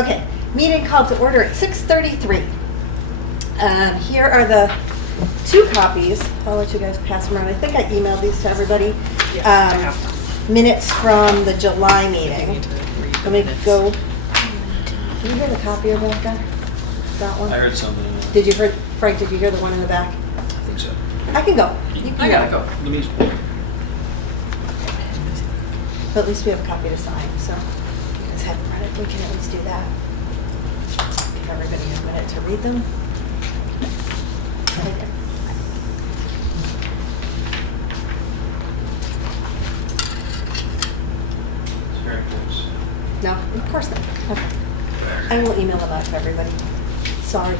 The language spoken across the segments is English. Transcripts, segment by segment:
Okay, meeting called to order at 6:33. Here are the 2 copies. I'll let you guys pass them around. I think I emailed these to everybody. Minutes from the July meeting. Let me go. Did you hear the copy, Rebecca? That one? I heard something. Did you hear, Frank, did you hear the one in the back? I think so. I can go. You can I gotta go. Let me just pull. But at least we have a copy to sign, so if you guys haven't read it, we can at least do that. Give everybody a minute to read them. Very close. No, of course not. Okay. I will email them out to everybody. Sorry.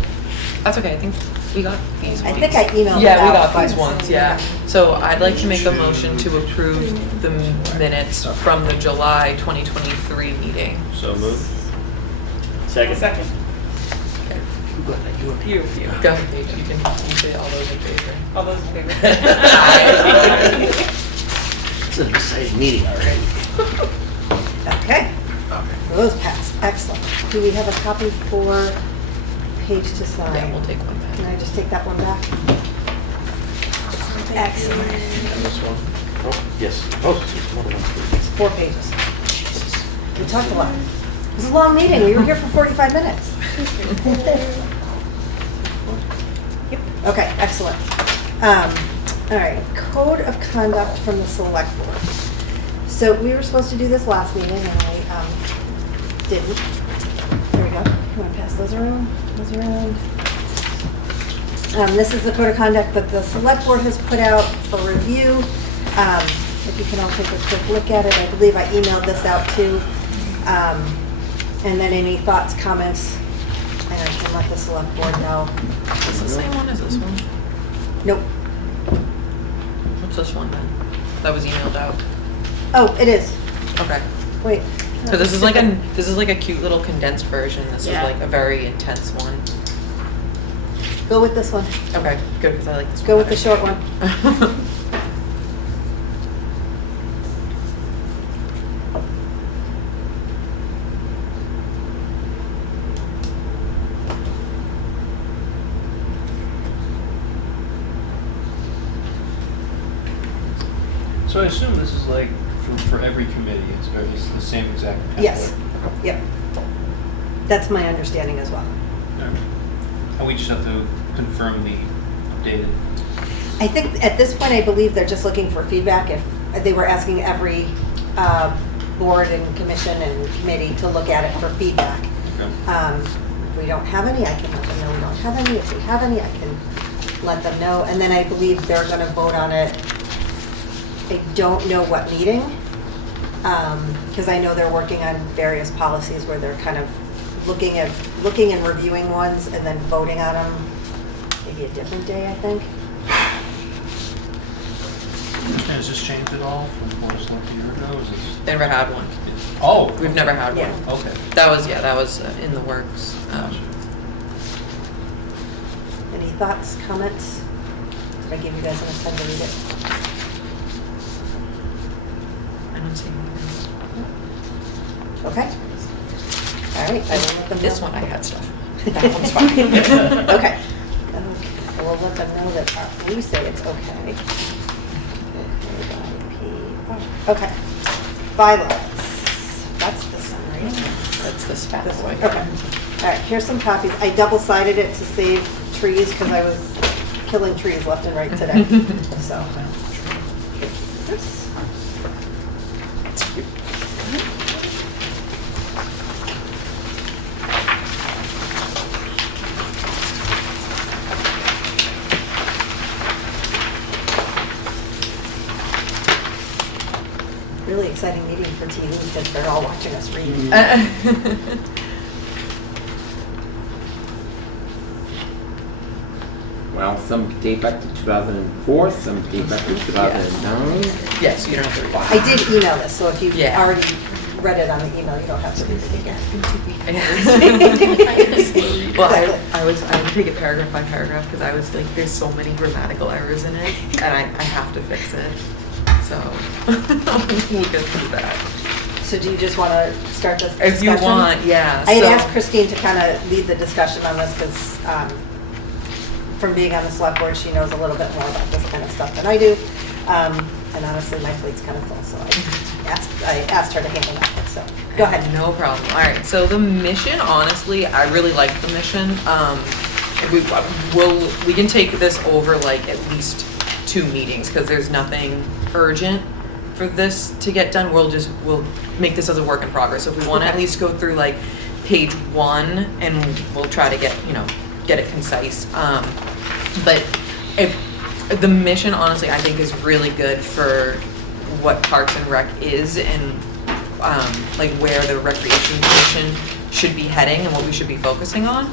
That's okay, I think we got these ones. I think I emailed them Yeah, we out, got these but- ones, yeah. So I'd like to make a motion to approve the minutes from the July 2023 meeting. So moved. Second. Okay. You. Go ahead, Paige, you can say all those in favor. All those in favor? It's an exciting meeting already. Okay. Those passed. Excellent. Do we have a copy for Paige to sign? Yeah, we'll take one Can back. I just take that one back? Excellent. And this one. Oh, yes. Oh, it's more than one, please. It's 4 pages. We talked a lot. It was a long meeting. We were here for 45 minutes. Yep. Okay, excellent. All right, code of conduct from the select board. So we were supposed to do this last meeting and I didn't. There we go. You want to pass those around? Those around. This is the code of conduct that the select board has put out for review. If you can all take a quick look at it, I believe I emailed this out too. And then any thoughts, comments, and I can let the select board know. Is this the same one as this one? Nope. What's this one then? That was emailed out. Oh, it is. Okay. Wait. So this is like a cute little condensed version. This is like a very intense one. Go with this one. Okay, good, because I like this one. Go with the better. short one. So I assume this is like for every committee. It's the same exact template. Yes. Yep. That's my understanding as well. Alright. And we just have to confirm the updated. I think at this point, I believe they're just looking for feedback. If they were asking every board and commission and committee to look at it for feedback. Okay. If we don't have any, I can let them know we don't have any. If we have any, I can let them know. And then I believe they're going to vote on it. I don't know what meeting, because I know they're working on various policies where they're kind of looking and reviewing ones and then voting on them. Maybe a different day, I think. Has this changed at all from what was left a year ago? Is this? Never had one. Oh. We've never had Yeah. one. Okay. That was in the works. Gotcha. Any thoughts, comments? Did I give you guys enough time to read it? I don't see anything. Okay. All right, I will let them know. This one I had stuff. That one's fine. Okay. I will let them know that we say it's okay. Okay. Bylaws. That's this one, right? That's this fat This boy. one, okay. All right, here's some copies. I double-sided it to save trees because I was killing trees left and right today. So. This. Really exciting meeting for TV because they're all watching us read. Well, some date back to 2004, some date back to 2009. Yes, you don't have to read. I did email this, so if you've Yeah. already read it on the email, you don't have to read it again. Well, I would take it paragraph by paragraph because I was like, there's so many grammatical errors in it, and I have to fix it. So we'll get through that. So do you just want to start the discussion? If you want, yeah. I had So- asked Christine to kind of lead the discussion on this because from being on the select board, she knows a little bit more about this kind of stuff than I do. And honestly, my plate's kind of full, so I asked her to handle that one, so go ahead. No problem. All right, so the mission, honestly, I really like the mission. We can take this over like at least 2 meetings because there's nothing urgent for this to get done. We'll make this as a work in progress. So if we want to at least go through like page 1 and we'll try to get it concise. But if the mission, honestly, I think is really good for what Parks and Rec is and like where the Recreation Commission should be heading and what we should be focusing on.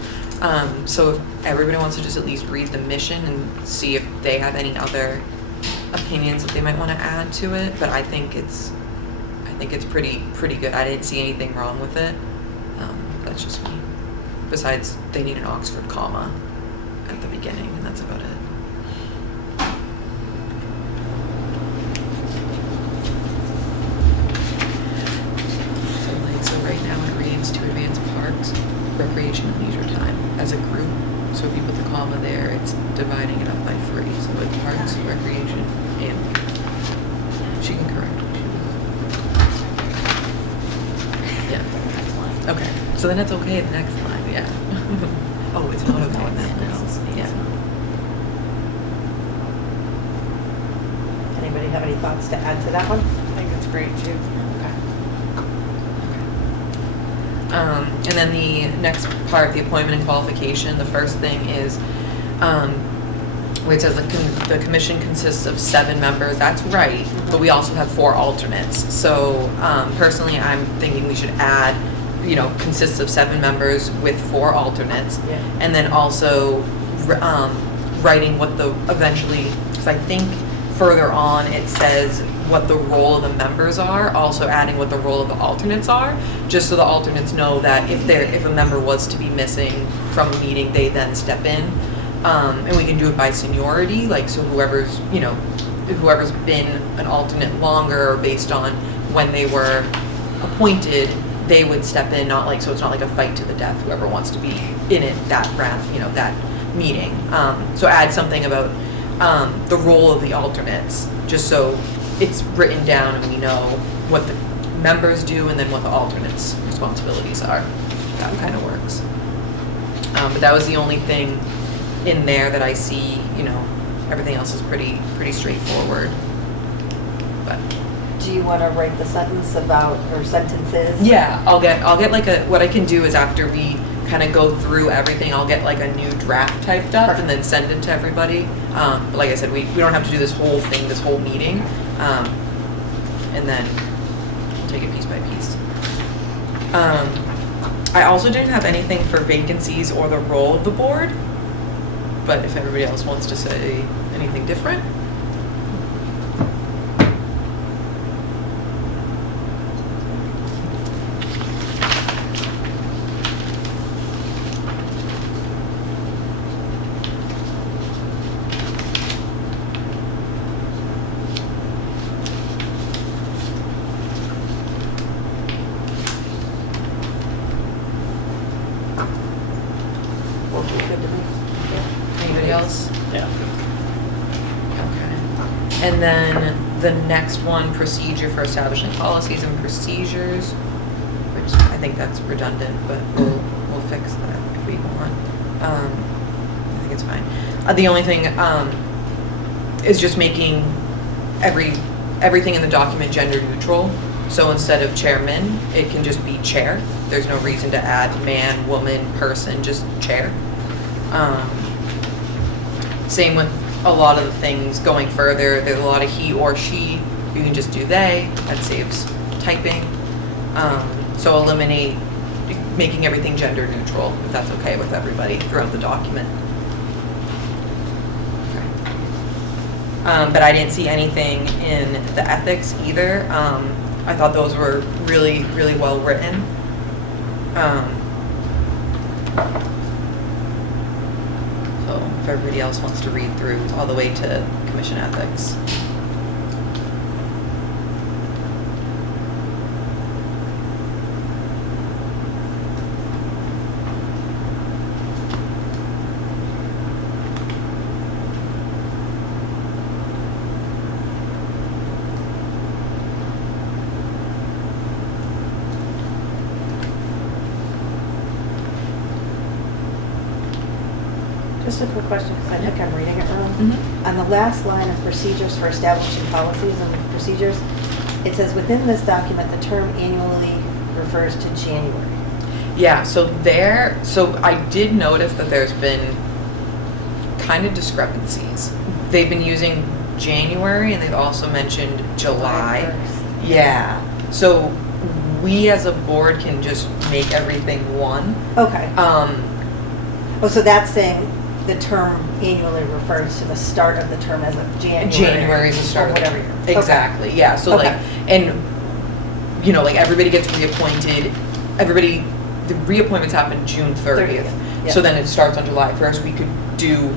So if everybody wants to just at least read the mission and see if they have any other opinions that they might want to add to it, but I think it's pretty good. I didn't see anything wrong with it. That's just me. Besides, they need an Oxford comma at the beginning, and that's about it. So right now it reads to advance parks, recreation, and leisure time as a group. So if you put the comma there, it's dividing it up by 3. So it's parks, recreation, and she can correct what she does. Yeah. Okay. So then it's okay in the next line. Yeah. Oh, it's not okay in that line. Yeah. Anybody have any thoughts to add to that one? I think it's great too. And then the next part, the appointment and qualification, the first thing is where it says the commission consists of 7 members. That's right, but we also have 4 alternates. So personally, I'm thinking we should add, consists of 7 members with 4 alternates. Yeah. And then also writing what eventually, because I think further on it says what the role of the members are, also adding what the role of the alternates are, just so the alternates know that if a member was to be missing from a meeting, they then step in. And we can do it by seniority, like so whoever's been an alternate longer or based on when they were appointed, they would step in, so it's not like a fight to the death, whoever wants to be in it that round, that meeting. So add something about the role of the alternates, just so it's written down and we know what the members do and then what the alternates' responsibilities are. That kind of works. But that was the only thing in there that I see, everything else is pretty straightforward. But Do you want to write the sentence about, or sentences? yeah, I'll get like what I can do is after we kind of go through everything, I'll get like a new draft typed up and then send it to everybody. But like I said, we don't have to do this whole thing, this whole meeting. And then we'll take it piece by piece. I also didn't have anything for vacancies or the role of the board, but if everybody else wants to say anything different. Good to me. Anybody else? Yeah. Okay. And then the next one, procedure for establishing policies and procedures, which I think that's redundant, but we'll fix that if we want. I think it's fine. The only thing is just making everything in the document gender neutral. So instead of chairman, it can just be chair. There's no reason to add man, woman, person, just chair. Same with a lot of the things going further. There's a lot of he or she. You can just do they. That saves typing. So eliminate making everything gender neutral, if that's okay with everybody throughout the document. Okay. But I didn't see anything in the ethics either. I thought those were really, really well written. So if everybody else wants to read through all the way to commission ethics. Just a quick question, because I think I'm reading it wrong. Mhm. On the last line of procedures for establishing policies and procedures, it says, within this document, the term annually refers to January. Yeah, so I did notice that there's been kind of discrepancies. They've been using January and they've also mentioned July. 1st. Yeah, so we as a board can just make everything one. Okay. Oh, so that's saying the term annually refers to the start of the term as of January. January is the start or of the whatever year. Exactly, yeah, so Okay. like, and, you know, like everybody gets reappointed, the reappointments happen June 30th. yeah. So then it starts on July 1st, we could do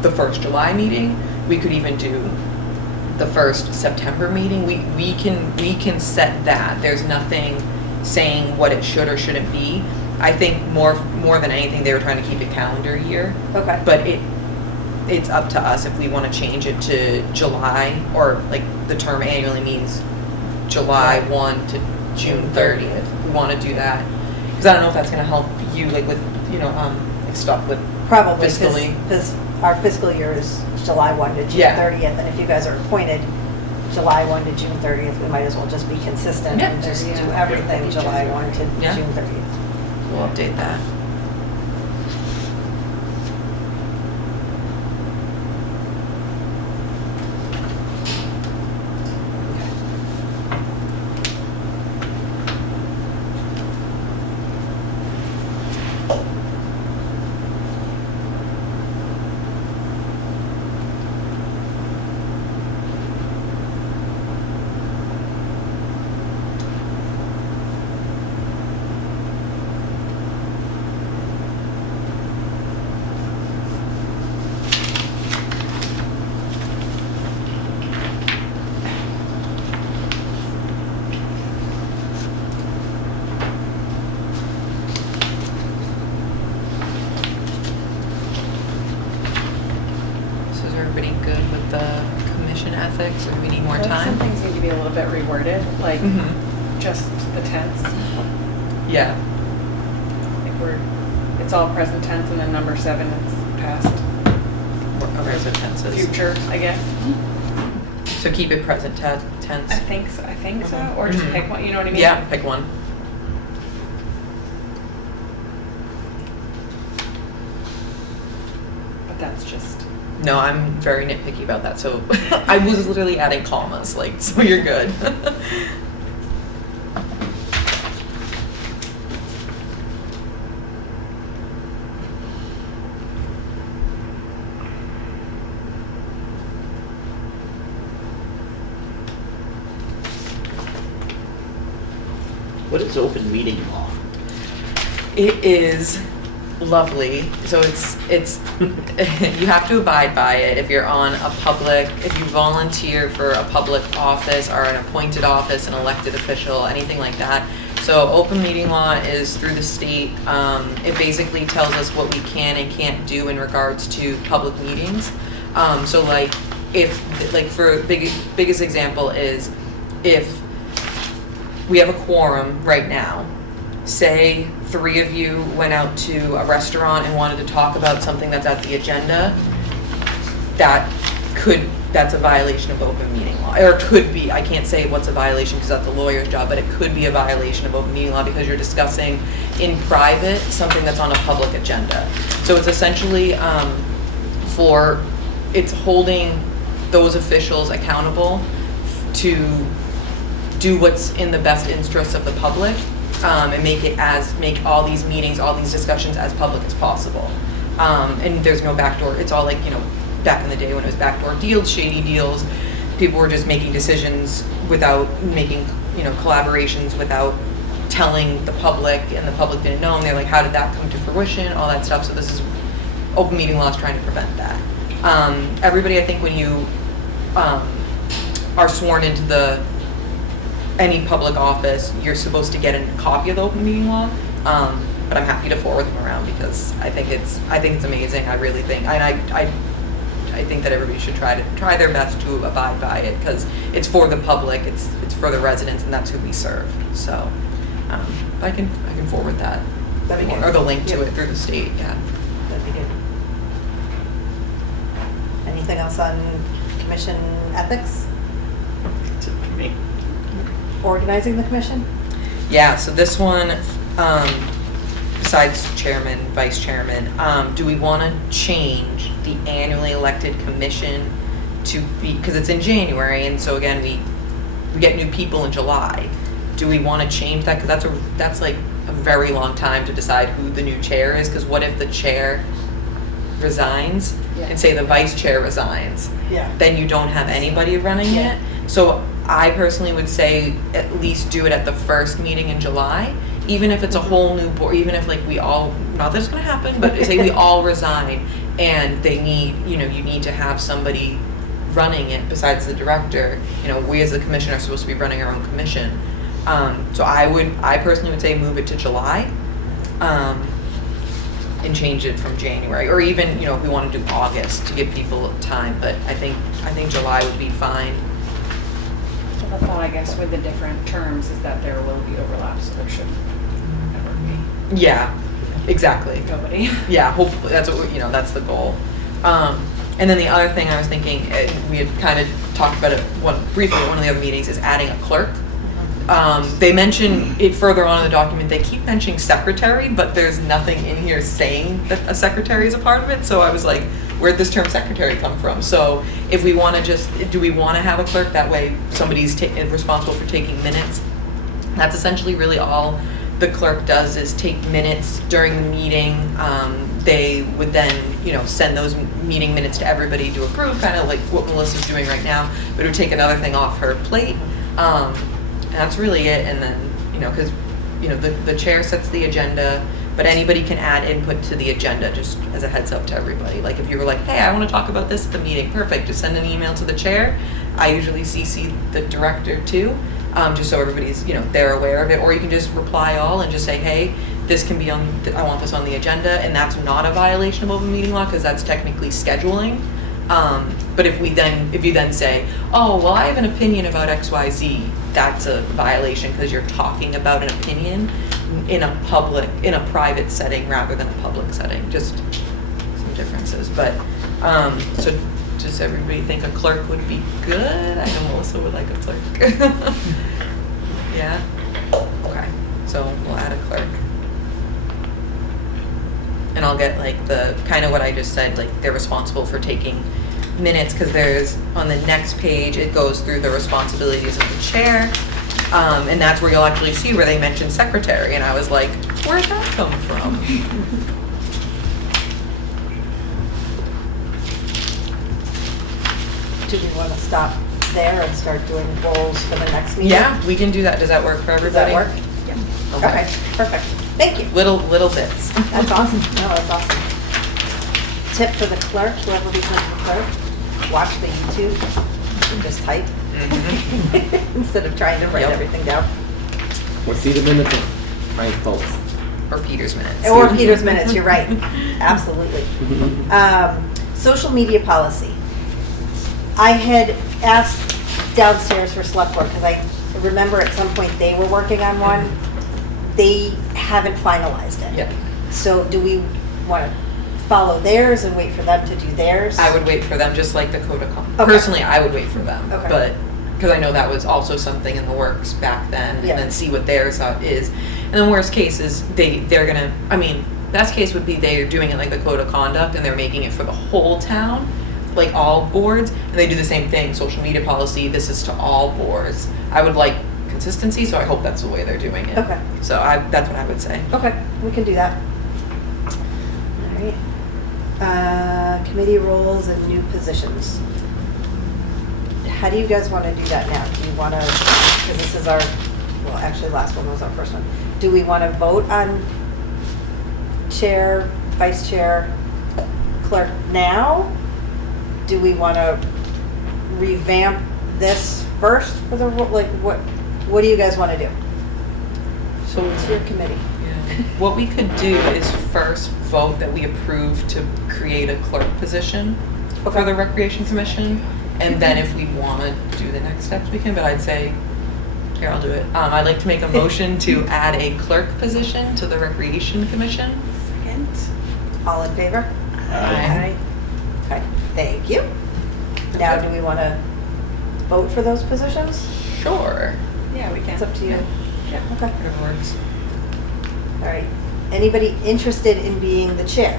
the first July meeting, we could even do the first September meeting, we can set that, there's nothing saying what it should or shouldn't be. I think more than anything, they were trying to keep it calendar year. Okay. But it's up to us if we want to change it to July, or like the term annually means July 1 to June 30th. If we want to do that, because I don't know if that's going to help you, like with, you know, like stuff with Probably, fiscally. because our fiscal year is July 1 to June Yeah. 30th, and if you guys are appointed July 1 to June 30th, we might as well just be consistent Yeah. and just do Yeah. everything July 1 to Yeah. June 30th. We'll update that. So is everybody good with the commission ethics, or do we need more I think some time? things need to be a little bit reworded, like Mm-hmm. just the tense. Yeah. Like it's all present tense, and then number 7 is past, Okay, so tenses. future, I guess. So keep it present tense. I think so, or just Mhm. pick one, you know what I mean? Yeah, pick one. But that's just, No, I'm very nitpicky about that. So I was literally adding commas, like, so you're good. What is open meeting law? It is lovely. So it's you have to abide by it if you're on a public, if you volunteer for a public office or an appointed office, an elected official, anything like that. So open meeting law is through the state. It basically tells us what we can and can't do in regards to public meetings. So like for biggest example is if we have a quorum right now. Say 3 of you went out to a restaurant and wanted to talk about something that's at the agenda, that's a violation of open meeting law. Or it could be, I can't say what's a violation because that's a lawyer's job, but it could be a violation of open meeting law because you're discussing in private something that's on a public agenda. So it's essentially it's holding those officials accountable to do what's in the best interest of the public, and make all these meetings, all these discussions as public as possible. And there's no backdoor, it's all like, you know, back in the day when it was backdoor deals, shady deals, people were just making decisions without making, you know, collaborations, without telling the public, and the public didn't know, and they're like, how did that come to fruition, all that stuff. So this is, open meeting law is trying to prevent that. Everybody, I think when you are sworn into any public office, you're supposed to get a copy of the open meeting law, but I'm happy to forward them around because I think it's amazing. I really think, and I think that everybody should try their best to abide by it because it's for the public, it's for the residents, and that's who we serve. So I can forward that, That'd be good. or the link to Yep. it through the state. Yeah. That'd be good. Anything else on commission ethics? That's it for me. Organizing the commission? Yeah, so this one, besides chairman, vice chairman, do we want to change the annually elected commission to be, because it's in January, and so again, we get new people in July. Do we want to change that? Because that's like a very long time to decide who the new chair is, because what if the chair resigns Yeah. and say the vice chair resigns? Yeah. Then you don't have anybody running Yeah. it. So I personally would say at least do it at the first meeting in July, even if it's a whole new board, even if like we all, not that it's gonna happen, but say we all resign and they need, you need to have somebody running it besides the director. We as the commission are supposed to be running our own commission. So I personally would say move it to July, and change it from January, or even, if we want to do August to give people time, but I think July would be fine. The thought, I guess, with the different terms is that there will be overlap, so there shouldn't ever be Yeah, exactly. nobody. Yeah, hopefully, that's what that's the goal. And then the other thing I was thinking, we had kind of talked about it briefly at one of the other meetings, is adding a clerk. They mention it further on in the document, they keep mentioning secretary, but there's nothing in here saying that a secretary is a part of it, so I was like, where'd this term secretary come from? So if we want to do we want to have a clerk? That way somebody's responsible for taking minutes. That's essentially really all the clerk does, is take minutes during the meeting. They would then, send those meeting minutes to everybody to approve, kind of like what Melissa's doing right now, but it would take another thing off her plate. And that's really it. And then, because, the chair sets the agenda, but anybody can add input to the agenda, just as a heads up to everybody. Like if you were like, hey, I want to talk about this at the meeting, perfect, just send an email to the chair. I usually CC the director too, just so everybody's, they're aware of it. Or you can just reply all and just say, hey, this can be I want this on the agenda, and that's not a violation of open meeting law because that's technically scheduling. But if you then say, oh, well, I have an opinion about XYZ, that's a violation because you're talking about an opinion in a private setting rather than a public setting. Just some differences. But, so does everybody think a clerk would be good? I know Melissa would like a clerk. Yeah? Okay. So we'll add a clerk. And I'll get like the, kind of what I just said, like they're responsible for taking minutes, because there's, on the next page, it goes through the responsibilities of the chair. And that's where you'll actually see where they mention secretary. And I was like, where'd that come from? Do we want to stop there and start doing roles for the next meeting? Yeah, we can do that. Does that work for Does that everybody? work? Okay, perfect. Thank you. Little bits. That's awesome. No, that's awesome. Tip for the clerk, whoever becomes the clerk, watch the YouTube and just type instead of trying to write Yep. everything down. Or see the minutes of my folks. Or Peter's minutes. Or Peter's minutes, you're right. Absolutely. Social media policy. I had asked downstairs for select board because I remember at some point they were working on one. They haven't finalized it. Yeah. So do we want to follow theirs and wait for them to do theirs? I would wait for them, just like the code of conduct. Okay. Personally, I would wait for them. Okay. But, because I know that was also something in the works back then, Yeah. and then see what theirs is. And the worst case is they're gonna, best case would be they're doing it like the code of conduct and they're making it for the whole town, like all boards, and they do the same thing, social media policy, this is to all boards. I would like consistency, so I hope that's the way they're doing it. Okay. So that's what I would say. Okay, we can do that. All right. Committee roles and new positions. How do you guys want to do that now? Do you want to, because this is actually last one was our first one. Do we want to vote on chair, vice chair, clerk now? Do we want to revamp this first for the, what do you guys want to do? So It's your committee. what we could do is first vote that we approve to create a clerk position for the Recreation Commission. And then if we want to do the next steps, we can, but I'd say, here, I'll do it. I'd like to make a motion to add a clerk position to the Recreation Commission. Second. All in favor? Aye. Okay, thank you. Now, do we want to vote for those positions? Sure. Yeah, we can. It's up to you. Yeah. Okay. Whatever works. All right. Anybody interested in being the chair?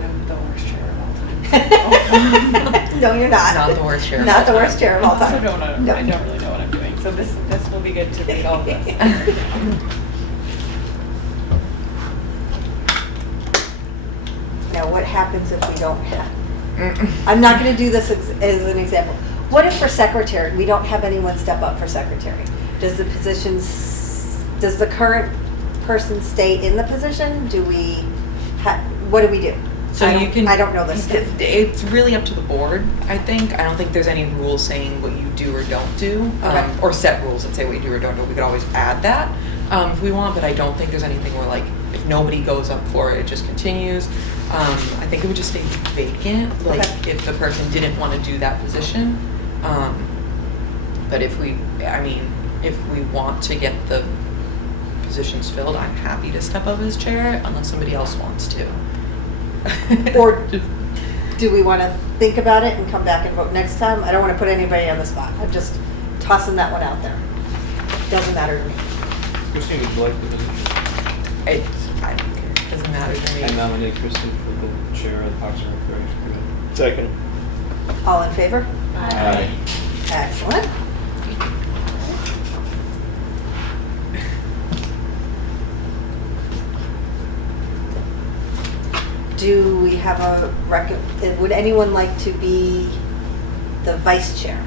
I'm the worst chair of all time. No, you're not. Not the worst chair of Not all the time. worst chair of all I time. don't know, No. I don't really know what I'm doing, so this will be good to read all of this. Now, what happens if we don't have? I'm not going to do this as an example. What if for secretary, we don't have anyone step up for secretary? Does the current person stay in the position? Do we, what do we do? So I you don't- can. I don't know this stuff. It's really up to the board, I think. I don't think there's any rules saying what you do or don't do. Okay. Or set rules that say what you do or don't do. We could always add that if we want, but I don't think there's anything where like, if nobody goes up for it, it just continues. I think it would just stay vacant, like Okay. if the person didn't want to do that position. But if we want to get the positions filled, I'm happy to step up as chair unless somebody else wants to. Or do we want to think about it and come back and vote next time? I don't want to put anybody on the spot. I'm just tossing that one out there. Doesn't matter to me. Christine, would you like the position? I don't care. It doesn't matter to me. I nominate Christine for the chair of the Parks and Recreation Committee. Second. All in favor? Aye. Excellent. Do we have would anyone like to be the vice chair?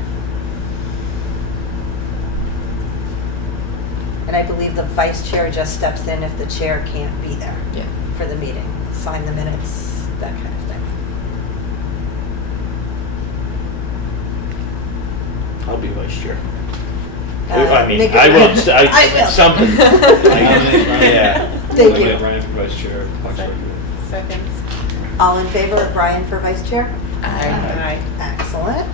And I believe the vice chair just steps in if the chair can't be there Yeah. for the meeting, sign the minutes, that kind of thing. I'll be vice chair. Nick and I will. Ryan. I will. Something. I nominate Ryan. Yeah. Thank Nominate you. Ryan for vice chair of the Parks and Rec Committee. Second. All in favor of Brian for vice chair? Aye. Excellent.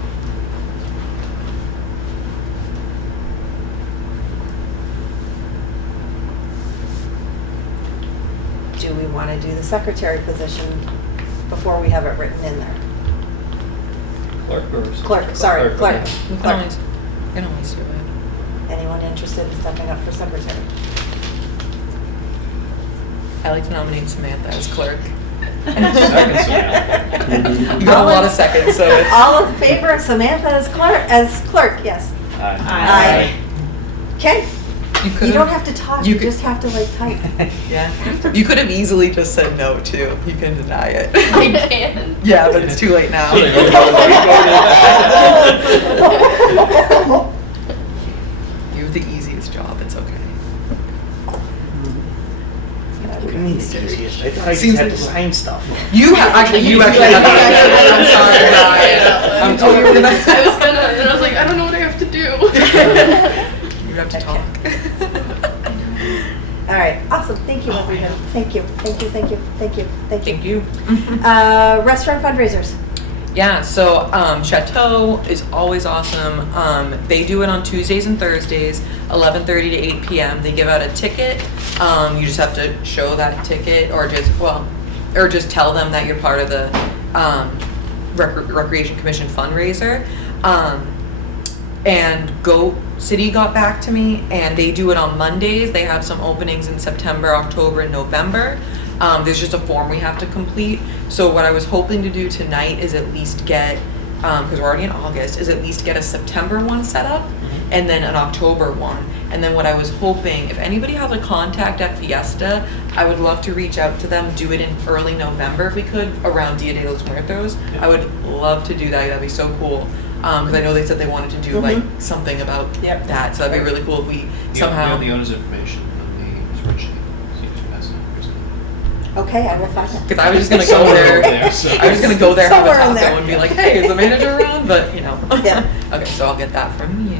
Do we want to do the secretary position before we have it written in there? Clerk or? Clerk, sorry, clerk. okay. We can Clerk. always do it. Anyone interested in stepping up for secretary? I like to nominate Samantha as clerk. Second, Samantha. You got a lot of seconds, so it's. All in favor of Samantha as clerk, yes. Aye. Aye. Okay, could've- you don't have to talk, you you could- just have to like type. Yeah. You could have easily just said no too. You can deny it. I can. Yeah, but it's too late now. So they go You have the easiest job. It's okay. What do you mean it's easiest? I thought I just Seems had like- to sign stuff. You have actually. You actually have. I'm sorry, Ryan. I'm totally I was gonna, and I was like, I don't know what I have to do. You have to talk. All right, awesome, thank you everyone, thank you, thank you, thank you, thank you, thank you. Thank you. Restaurant fundraisers. Yeah, so Chateau is always awesome. They do it on Tuesdays and Thursdays, 11:30 to 8 p.m. They give out a ticket. You just have to show that ticket, or just tell them that you're part of the Recreation Commission fundraiser. And City got back to me, and they do it on Mondays. They have some openings in September, October, and November. There's just a form we have to complete. So what I was hoping to do tonight is at least get, because we're already in August, is at least get a September one set up, and then an October one. And then what I was hoping, if anybody has a contact at Fiesta, I would love to reach out to them, do it in early November if we could, around Dia de los Muertos. Yeah. I would love to do that. That'd be so cool. Because I know they said they wanted to do like something about Yep. that. So that'd be really cool if we You somehow. have the owner's information on the spreadsheet. So you can pass it on to Christine. Okay, I will find that. Because I was just gonna go Somewhere there. over there, so- I was just gonna go there, have a Somewhere in taco, there. and be like, "Hey, is the manager around?" But you know. Yeah. Okay, so I'll get that from you.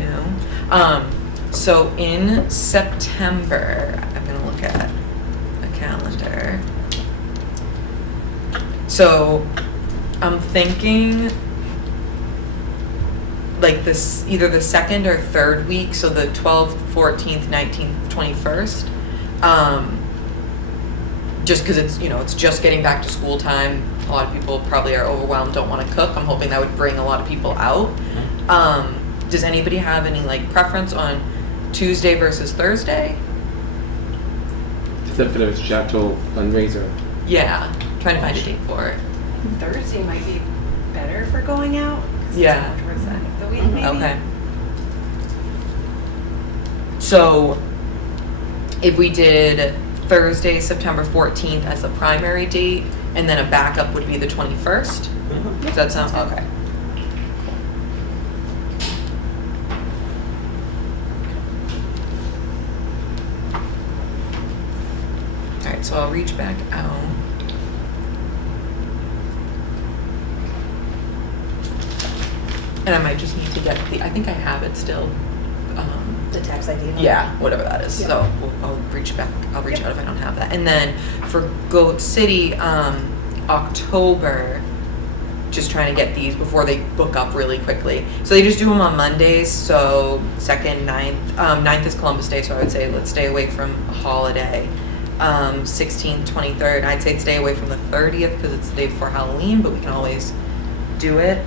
So in September, I'm gonna look at a calendar. So I'm thinking like this, either the second or third week, so the 12th, 14th, 19th, 21st. just because it's, it's just getting back to school time. A lot of people probably are overwhelmed, don't want to cook. I'm hoping that would bring a lot of people out. Does anybody have any like preference on Tuesday versus Thursday? Except for the Chateau fundraiser. Yeah, trying to find a date for it. Thursday might be better for going out. 'Cause Yeah. it's more towards the end of the week, maybe. Okay. So, if we did Thursday, September 14th as the primary date, and then a backup would be the 21st? Does that sound, okay. Alright, so I'll reach back out. And I might just need to get I think I have it still. The tax ID. number. Yeah, whatever that is. Yeah. So I'll reach back. I'll reach out if I don't have that. And then for Goat City, October, just trying to get these before they book up really quickly. So they just do them on Mondays. So 2nd, 9th. 9th is Columbus Day, so I would say let's stay away from a holiday. 16th, 23rd. I'd say stay away from the 30th because it's the day before Halloween, but we can always do it.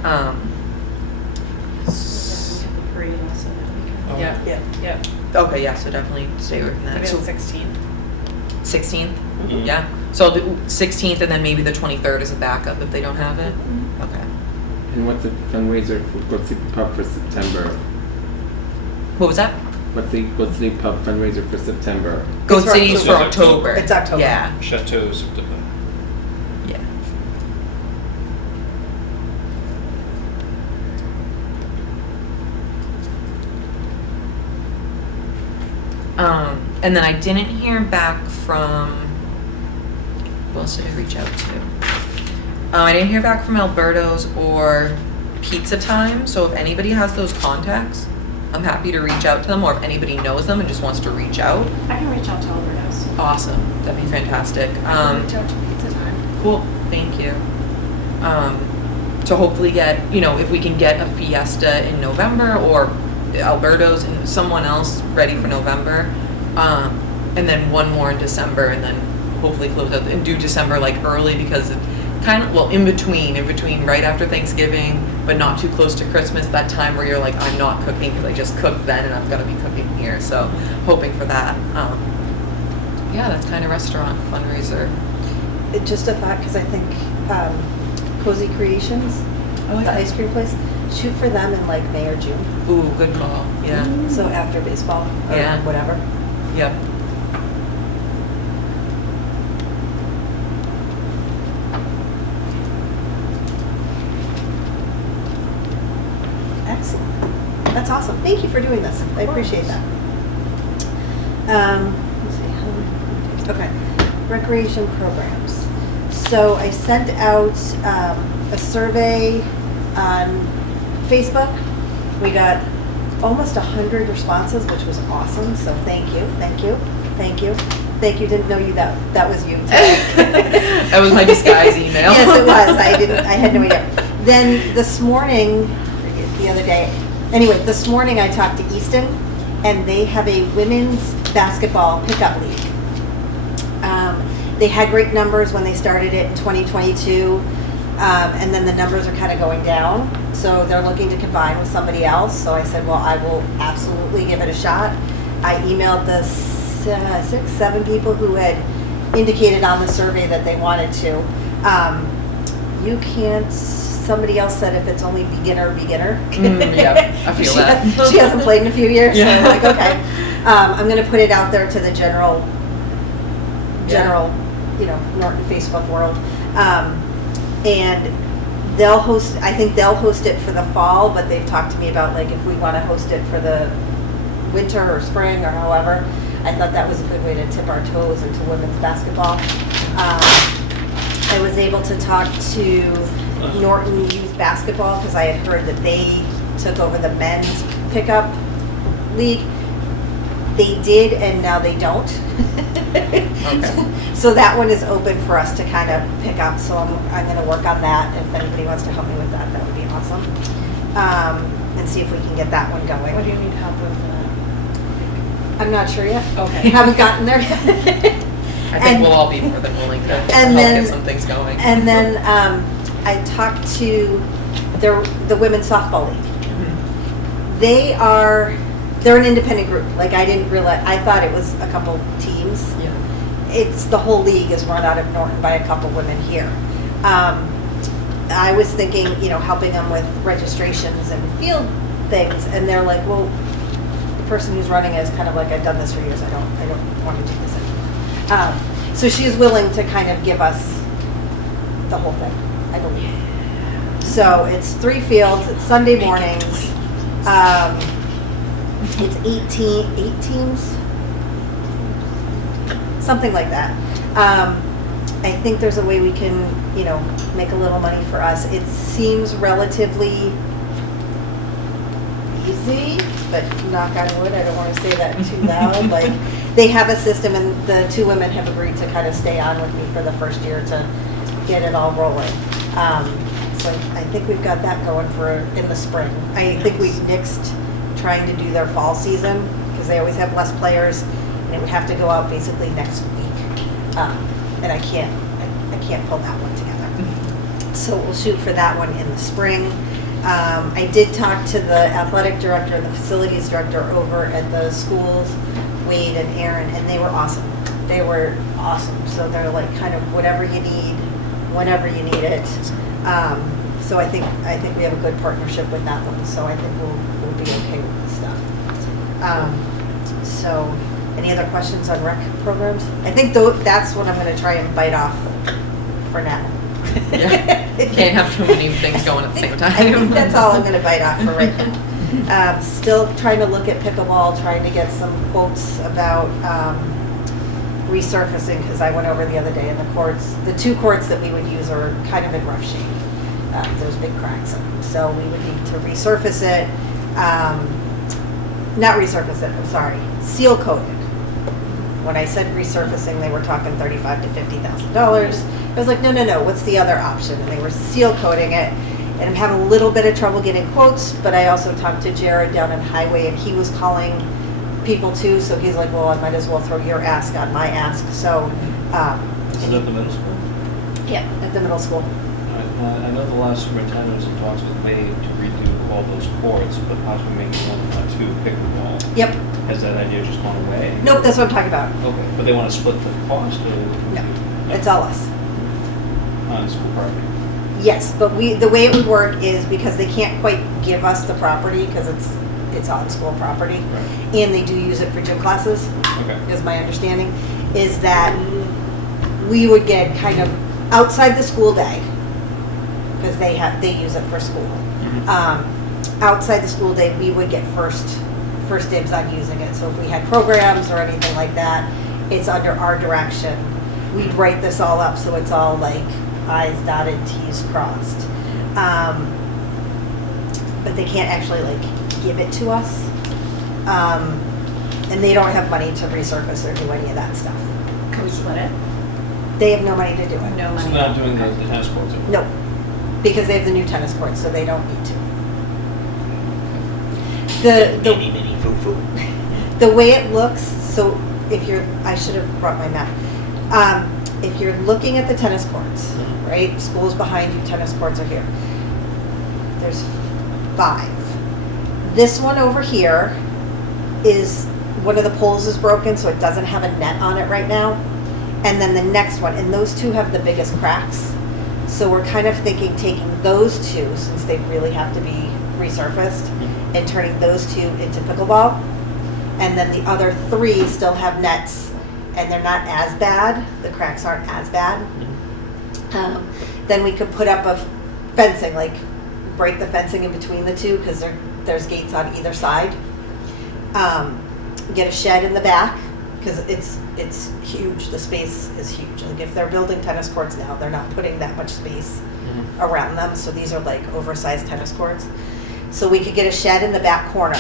Parade also that weekend. Yeah. Yeah. Yep. Okay, yeah, so definitely stay away from that. Maybe So the 16th. 16th? Mhm. Yeah. So I'll do 16th and then maybe the 23rd as a backup if they don't have it. Okay. And what's the fundraiser for Goat City Pub for September? What was that? What's the Goat City Pub fundraiser for September? Goat for City's for October. October. It's October. Yeah. Chateau September. Yeah. And then I didn't hear back from, who else did I reach out to? I didn't hear back from Alberto's or Pizza Time, so if anybody has those contacts, I'm happy to reach out to them, or if anybody knows them and just wants to reach out, I can reach out to Alberto's. awesome, that'd be fantastic. I can reach out to Pizza Time. Cool, thank you. So hopefully get, if we can get a Fiesta in November or Alberto's and someone else ready for November, and then one more in December, and then hopefully close out and do December like early because it kind of, well, in between right after Thanksgiving, but not too close to Christmas, that time where you're like, I'm not cooking because I just cooked then and I'm gonna be cooking here, so hoping for that. Yeah, that's kind of restaurant fundraiser. Just a thought, because I think Cozy Creations, Oh, the ice cream place, shoot for them in like May or June. Ooh, good call, yeah, So after baseball or Yeah. whatever. yep. Excellent. That's awesome. Thank you for doing this. I appreciate that. Let's see. Okay. Recreation programs. So I sent out a survey on Facebook. We got almost 100 responses, which was awesome. So thank you. Didn't know that was you. That was my disguise email. Yes, it was. I had no idea. Then this morning, the other day, anyway, this morning I talked to Easton, and they have a women's basketball pickup league. They had great numbers when they started it in 2022, and then the numbers are kind of going down. So they're looking to combine with somebody else. So I said, well, I will absolutely give it a shot. I emailed the 7 people who had indicated on the survey that they wanted to. You can't, somebody else said if it's only beginner. Yeah, I feel that. She hasn't played in a few years, so Yeah. I'm like, okay. I'm gonna put it out there to the general, Norton Facebook world. And they'll host, I think they'll host it for the fall, but they've talked to me about like if we wanna host it for the winter or spring or however. I thought that was a good way to tip our toes into women's basketball. I was able to talk to Norton Youth Basketball because I had heard that they took over the men's pickup league. They did, and now they don't. Okay. So that one is open for us to kind of pick up. So I'm going to work on that. If anybody wants to help me with that, that would be awesome. And see if we can get that one going. What do you need help with for that? I'm not sure yet. Okay. Haven't gotten there yet. I think we'll all be more than willing to help get some things going. And then I talked to the women's softball league. Mhm. They're an independent group. Like, I didn't realize, I thought it was a couple teams. Yeah. It's the whole league is run out of Norton by a couple women here. I was thinking, helping them with registrations and field things, and they're like, well, the person who's running it is kind of like, I've done this for years. I don't want to do this anymore. So she's willing to kind of give us the whole thing, I believe. So it's 3 fields. It's Sunday mornings. It's 8 teams, something like that. I think there's a way we can, make a little money for us. It seems relatively easy, but knock on wood, I don't want to say that too loud. Like, they have a system, and the 2 women have agreed to kind of stay on with me for the first year to get it all rolling. So I think we've got that going in the spring. I think we've nixed trying to do their fall season because they always have less players, and it would have to go out basically next week. And I can't pull that one together. So we'll shoot for that one in the spring. I did talk to the athletic director and the facilities director over at the schools, Wade and Aaron, and they were awesome. They were awesome. So they're like, kind of whatever you need, whenever you need it. So I think we have a good partnership with that one. So I think we'll be okay with the stuff. So any other questions on rec programs? I think that's what I'm going to try and bite off for now. Yeah. Can't have too many things going at the same time. I think that's all I'm going to bite off for right now. Still trying to look at pickleball, trying to get some quotes about resurfacing, because I went over the other day, and the 2 courts that we would use are kind of in rough shape. There's big cracks in them, so we would need to resurface it. Not resurface it, I'm sorry, seal coat it. When I said resurfacing, they were talking $35,000 to $50,000. I was like, no, what's the other option? And they were seal coating it, and I'm having a little bit of trouble getting quotes, but I also talked to Jared down in Highway, and he was calling people too, so he's like, well, I might as well throw your ask on my ask. So, Is it at the middle school? yeah, at the middle school. I know the last superintendent was in talks with May to redo all those courts, but possibly make 1 or 2 pickleball. Yep. Has that idea just gone away? Nope, that's what I'm talking about. Okay, but they want to split the cost No, it's all us. on school property. Yes, but the way it would work is because they can't quite give us the property because it's on school property, Right. and they do use it for gym classes. Okay. Is my understanding, is that we would get kind of outside the school day, because they use it for school. Outside the school day, we would get first dibs on using it. So if we had programs or anything like that, it's under our direction. We'd write this all up so it's all like I's dotted, T's crossed. But they can't actually like give it to us. And they don't have money to resurface or do any of that stuff. Can we split it? They have no money to do it. No So money. not doing the tennis courts? No, because they have the new tennis courts, so they don't need to. Mini foo-foo. The way it looks, so I should have brought my map. If you're looking at the tennis courts, right? School's behind you, tennis courts are here. There's 5. This one over here is, one of the poles is broken, so it doesn't have a net on it right now. And then the next one, and those 2 have the biggest cracks. So we're kind of thinking taking those 2, since they really have to be resurfaced, and turning those 2 into pickleball. And then the other 3 still have nets, and they're not as bad. The cracks aren't as bad. Then we could put up a fencing, like break the fencing in between the 2, because there's gates on either side. Get a shed in the back, because it's huge. The space is huge. Like if they're building tennis courts now, they're not putting that much space around them. So these are like oversized tennis courts. So we could get a shed in the back corner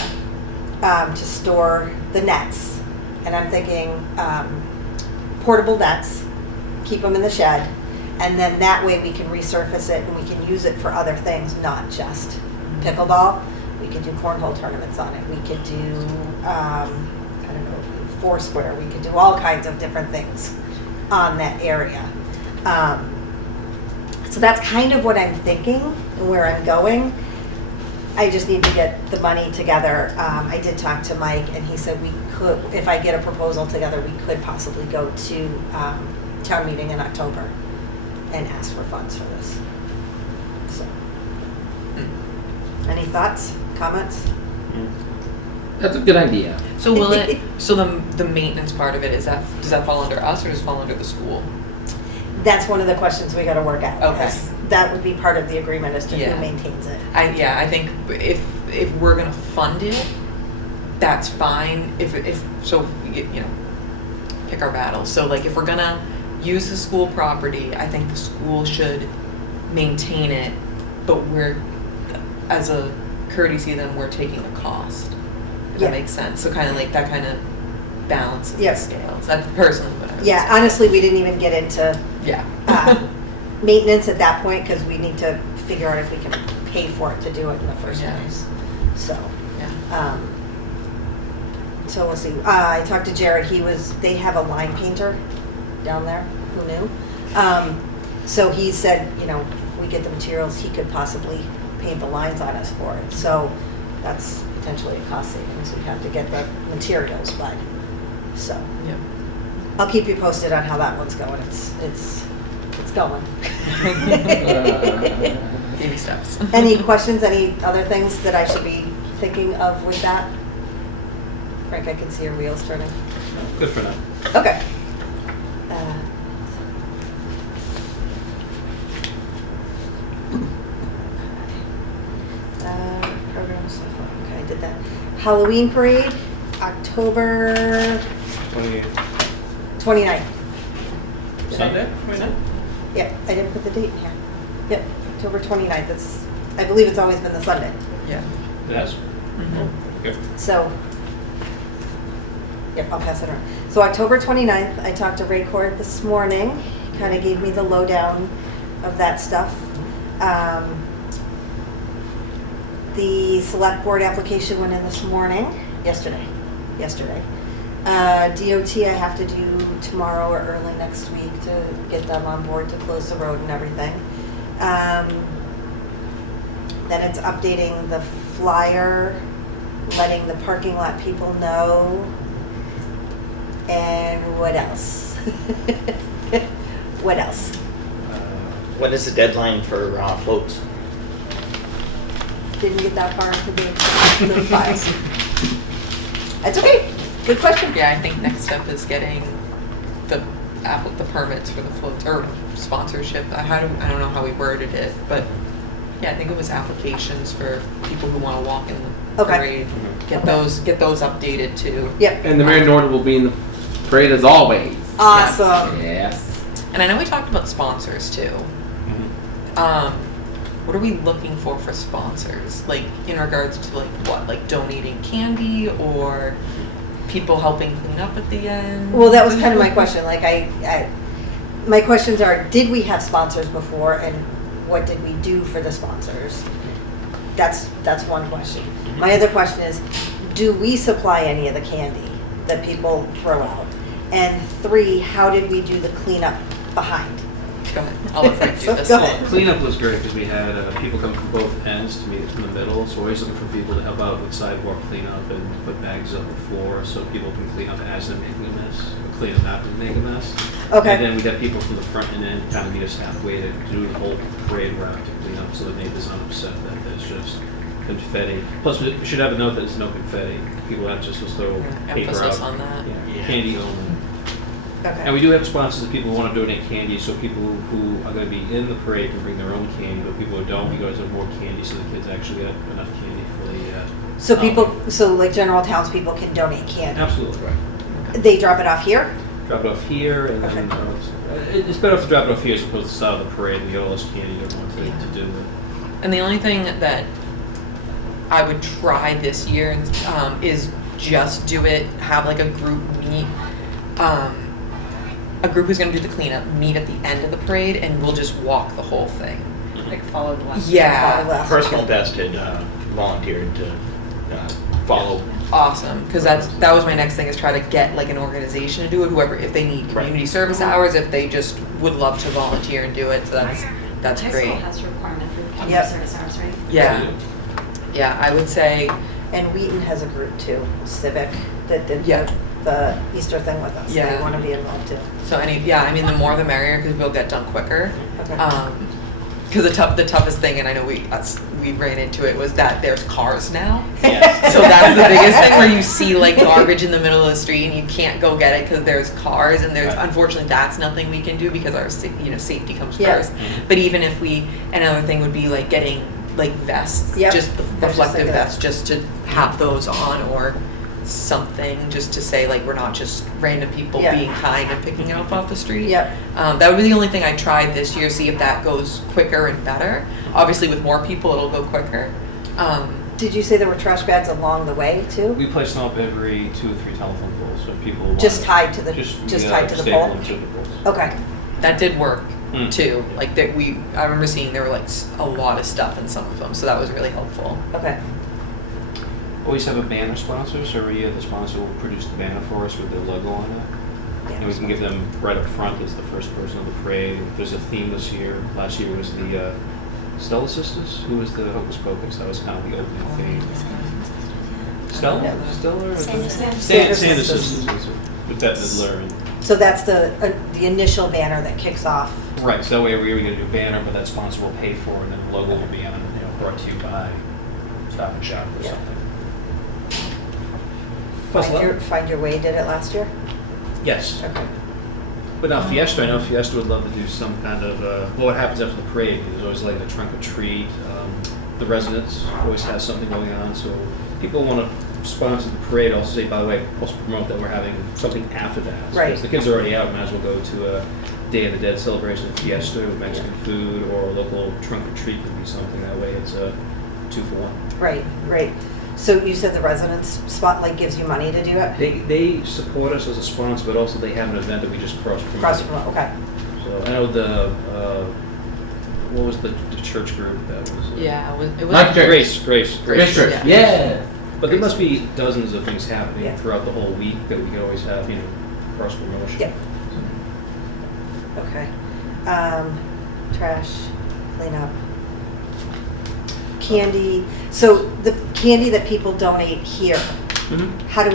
to store the nets. And I'm thinking portable nets, keep them in the shed, and then that way we can resurface it and we can use it for other things, not just pickleball. We could do cornhole tournaments on it. We could do, I don't know, Foursquare. We could do all kinds of different things on that area. So that's kind of what I'm thinking and where I'm going. I just need to get the money together. I did talk to Mike, and he said we could, if I get a proposal together, we could possibly go to town meeting in October and ask for funds for this. So, any thoughts, comments? That's a good idea. So will it, so the maintenance part of it, does that fall under us or does it fall under the school? That's one of the questions we got to work out. Okay. Yes, that would be part of the agreement as to Yeah. who maintains it. I think if we're gonna fund it, that's fine. If so, you know, pick our battles. So like if we're gonna use the school property, I think the school should maintain it, but we're, as a courtesy, then we're taking the cost. If Yeah. that makes sense. So kind of like that kind of balances Yeah. the scales. That's personally what I would Yeah, say. honestly, we didn't even get into Yeah. maintenance at that point because we need to figure out if we can pay for it to do it in the first Yeah. place. So, Yeah. so we'll see. I talked to Jared. They have a line painter down there. Who knew? So he said, you know, if we get the materials, he could possibly paint the lines on us for it. So that's potentially a cost savings. We'd have to get the materials, but so. Yeah. I'll keep you posted on how that one's going. It's going. Baby steps. Any questions, any other things that I should be thinking of with that? Frank, I can see your wheels turning. Good for now. Okay. Program stuff, okay, I did that. Halloween parade, October 29th. Sunday? Yep, I didn't put the date in here. Yep, October 29th, I believe it's always been the Sunday. Yeah. Yes. Mhm. Okay. So, yep, I'll pass it around. So October 29th, I talked to Ray Cord this morning, kind of gave me the lowdown of that stuff. The select board application went in this morning, yesterday. DOT I have to do tomorrow or early next week to get them on board to close the road and everything. Then it's updating the flyer, letting the parking lot people know. And what else? What else? When is the deadline for floats? Didn't get that far into the files. That's okay. Good question. Yeah, I think next step is getting the permits for the floats or sponsorship. I don't know how we worded it, but yeah, I think it was applications for people who want to walk in the Okay. parade. Get those updated too. Yep. And the Mayor Norton will be in the parade as always. Awesome. Yes. And I know we talked about sponsors too. What are we looking for sponsors? Like in regards to like what? Like donating candy or people helping clean up at the end? Well, that was kind of my question. Like my questions are, did we have sponsors before and what did we do for the sponsors? That's one question. My other question is, do we supply any of the candy that people throw out? And 3, how did we do the cleanup behind? Go ahead. I'll let Frank do this. Go ahead. Cleanup was great because we had people come from both ends to meet us in the middle. So we're always looking for people to help out with sidewalk cleanup and put bags on the floor so people can clean up as they're making a mess, or clean up after they make a mess. Okay. And then we got people from the front and end kind of meet us halfway to do the whole parade route to clean up so the neighbors aren't upset that there's just confetti. Plus, we should have a note that there's no confetti. People have just to throw paper Emphasis out. on that. Yeah, candy only. Okay. And we do have sponsors of people who want to donate candy, so people who are going to be in the parade can bring their own candy, but people who don't, we guys have more candy so the kids actually have enough candy for the... So so like general townspeople can donate candy. Absolutely, right. They drop it off here? Drop it off here, and then it's better to drop it off here as opposed to start of the parade and get all this candy you don't want to do with. And the only thing that I would try this year is just do it, have like a group meet, a group who's going to do the cleanup, meet at the end of the parade, and we'll just walk the whole thing. Like follow the lesson. Yeah. Follow the- Personal Best had volunteered to follow awesome, because that was my next thing, is try to get like an organization to do it, whoever, if they need community service hours, if they just would love to volunteer and do it, so that's High great. school has a requirement for community Yep. service hours, right? Yeah, yeah, I would say, And Wheaton has a group too, Civic, that did Yeah. the Easter thing with us. They Yeah. want to be involved too. so I mean, the more the merrier, because we'll get done quicker. Okay. Because the toughest thing, and I know we ran into it, was that there's cars now. Yes. So that's the biggest thing, where you see like garbage in the middle of the street and you can't go get it because there's cars, and there's, Right. unfortunately, that's nothing we can do because our safety comes Yeah. first. But even if another thing would be like getting like vests, Yep. just the I was just reflective thinking that. vests, just to have those on, or something, just to say like we're not just random people Yeah. being kind and picking it up off the street. Yep. That would be the only thing I tried this year, see if that goes quicker and better. Obviously, with more people, it'll go quicker. Did you say there were trash bags along the way too? We place them up every 2 or 3 telephone poles, so if people want. Just tied to the Just tied to the staple pole? them to the poles. Okay. That did work Mm. too. Like that, I remember seeing there were like a lot of stuff in some of them, so that was really helpful. Okay. Always have a banner sponsor, so every year the sponsor will produce the banner for us with their logo on it. And we can give them right up front as the first person of the parade. If there's a theme this year, last year was the Stella Sisters. Who was the Hocus Pocus? That was kind of the opening theme. Stella? Stella? Or Sanders Sisters. Sanders Sanders Sisters. With Bette Midler and. So that's the initial banner that kicks off. Right, so that way every year we get a new banner, but that sponsor will pay for it, and then the logo will be on, brought to you by Stop and Shop or Yeah. something. Plus, Find Your Way did it last year? yes. Okay. But now Fiesta, I know Fiesta would love to do some kind of, well, what happens after the parade, there's always like a trunk or treat. The residents always has something going on, so people want to sponsor the parade, also say, by the way, also promote that we're having something after that. So Right. because the kids are already out, might as well go to a Day of the Dead celebration at Fiesta with Mexican food, or a local trunk or treat could be something, that way it's a 2 for 1. Right, right. So you said the residents spotlight gives you money to do it? They support us as a sponsor, but also they have an event that we just cross-promote. Cross promote, okay. So I know the, what was the church group that was? Yeah, it was. Like Grace. Grace Church. Yeah. Yeah. But there must be dozens of things happening Yeah. throughout the whole week that we can always have, cross-promotion. Yep. Okay. Trash, cleanup. Candy, so the candy that people donate here, Mhm. how do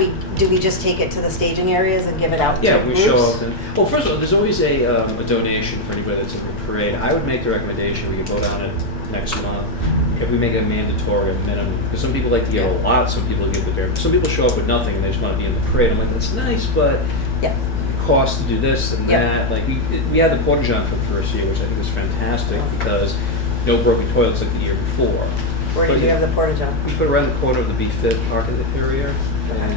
we just take it to the staging areas and give it out to Yeah, we groups? show up. Well, first of all, there's always a donation for anybody that's in the parade. I would make the recommendation, we can vote on it next month, if we make it mandatory, a minimum, because some people like to give a lot, some people give the bare, some people show up with nothing and they just want to be in the parade. I'm like, that's nice, but Yeah, it costs to do this and Yep. that. Like, we had the porta john for the first year, which I think was fantastic, because no broken toilets like the year before. where did you have the porta john? We put it around the corner of the Beef Fit parking area, and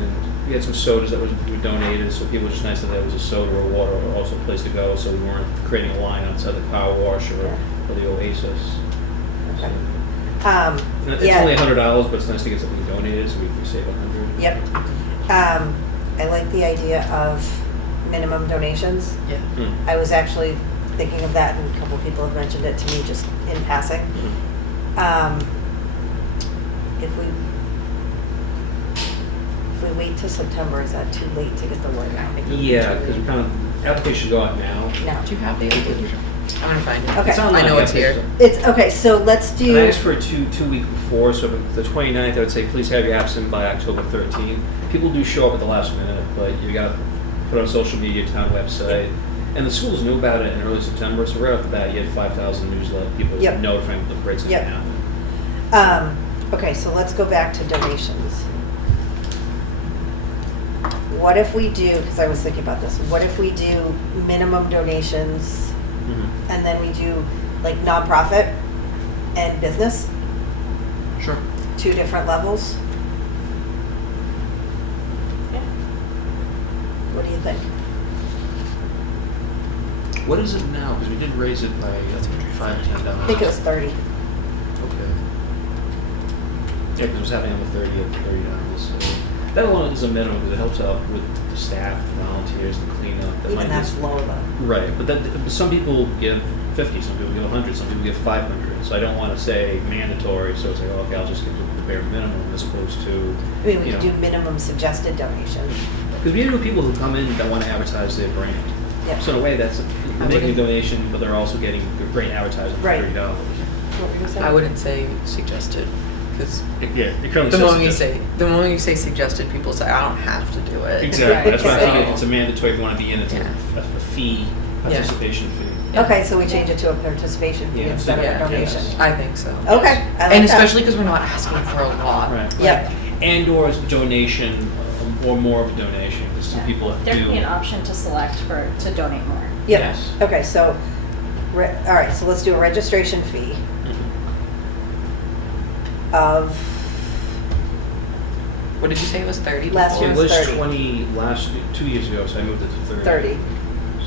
we had some sodas that were donated, so people were just nice that there was a soda or water or also a place to go, so we weren't creating a line outside the car wash or the Oasis. Okay. It's Yeah. only $100, but it's nice to get something donated, so we save $100. Yep. I like the idea of minimum donations. Yeah. Mm. I was actually thinking of that, and a couple of people have mentioned it to me just in passing. If we wait till September, is that too late to get the word out? Yeah, because we kind of, applications go out now. No. Do you have the application? I'm gonna find it. Okay. It's online, I know it's yeah, here. It's, okay, so let's And do, I asked for a two-week before, so the 29th, I would say, please have your apps in by October 13th. People do show up at the last minute, but you got to put it on social media, town website. And the schools knew about it in early September, so right off the bat, you had 5,000 newsletter people Yep. notifying the parade's going Yep. to happen. okay, so let's go back to donations. What if we do, because I was thinking about this, what if we do minimum donations Mhm. and then we do like nonprofit and business, Sure. 2 different levels? What do you think? What is it now? Because we did raise it by $5 to $10. I think it was 30. Okay. Yeah, because it was happening on the 30th, $30. So that alone is a minimum because it helps out with the staff, the volunteers, the cleanup. That Even might that's just- low though. Right, but some people give 50, some people give 100, some people give 500. So I don't want to say mandatory, so it's like, oh, okay, I'll just give the bare minimum as opposed to, I mean, we you could know. do minimum suggested donation. Because we have people who come in that want to advertise their brand. Yeah. So in a way, that's, you're making a wouldn't- donation, but they're also getting great advertising for Right. $30. What were you saying? I wouldn't say suggested, because Yeah, it currently the says moment suggested. the moment you say suggested, people say, I don't have to do it. Exactly, that's why I think So- if it's a mandatory, if you want to be in, it's Yeah. a fee, participation fee. Okay, so we change it to a participation fee Yeah, instead of yeah, a donation. yes. I think so. Okay, I like And that. especially because we're not asking for a lot. Right. Yep. And or a donation, or more of a donation, because some people do. There can be an option to select to donate more. Yep. Yes. Okay, so, all right, so let's do a registration fee Mhm. of, What did you say it was 30 Last before? It year was 30. 20 2 years ago, so I moved it to 30. 30.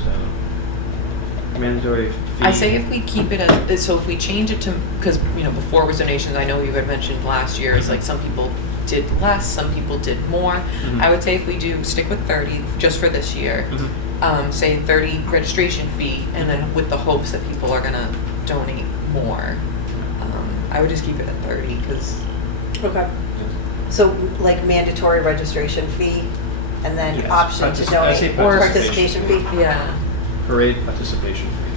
So, mandatory fee. I say if we keep it as, so if we change it to, because, before it was donations, I know you had mentioned last year, it's like some people did less, some people did more. Mhm. I would say if we do stick with 30 just for this year, Mhm. say 30 registration fee, and then with the hopes that people are gonna donate more. I would just keep it at 30, because, okay. So like mandatory registration fee and then Yes. option to I say donate or participation participation fee? yeah. Parade participation fee.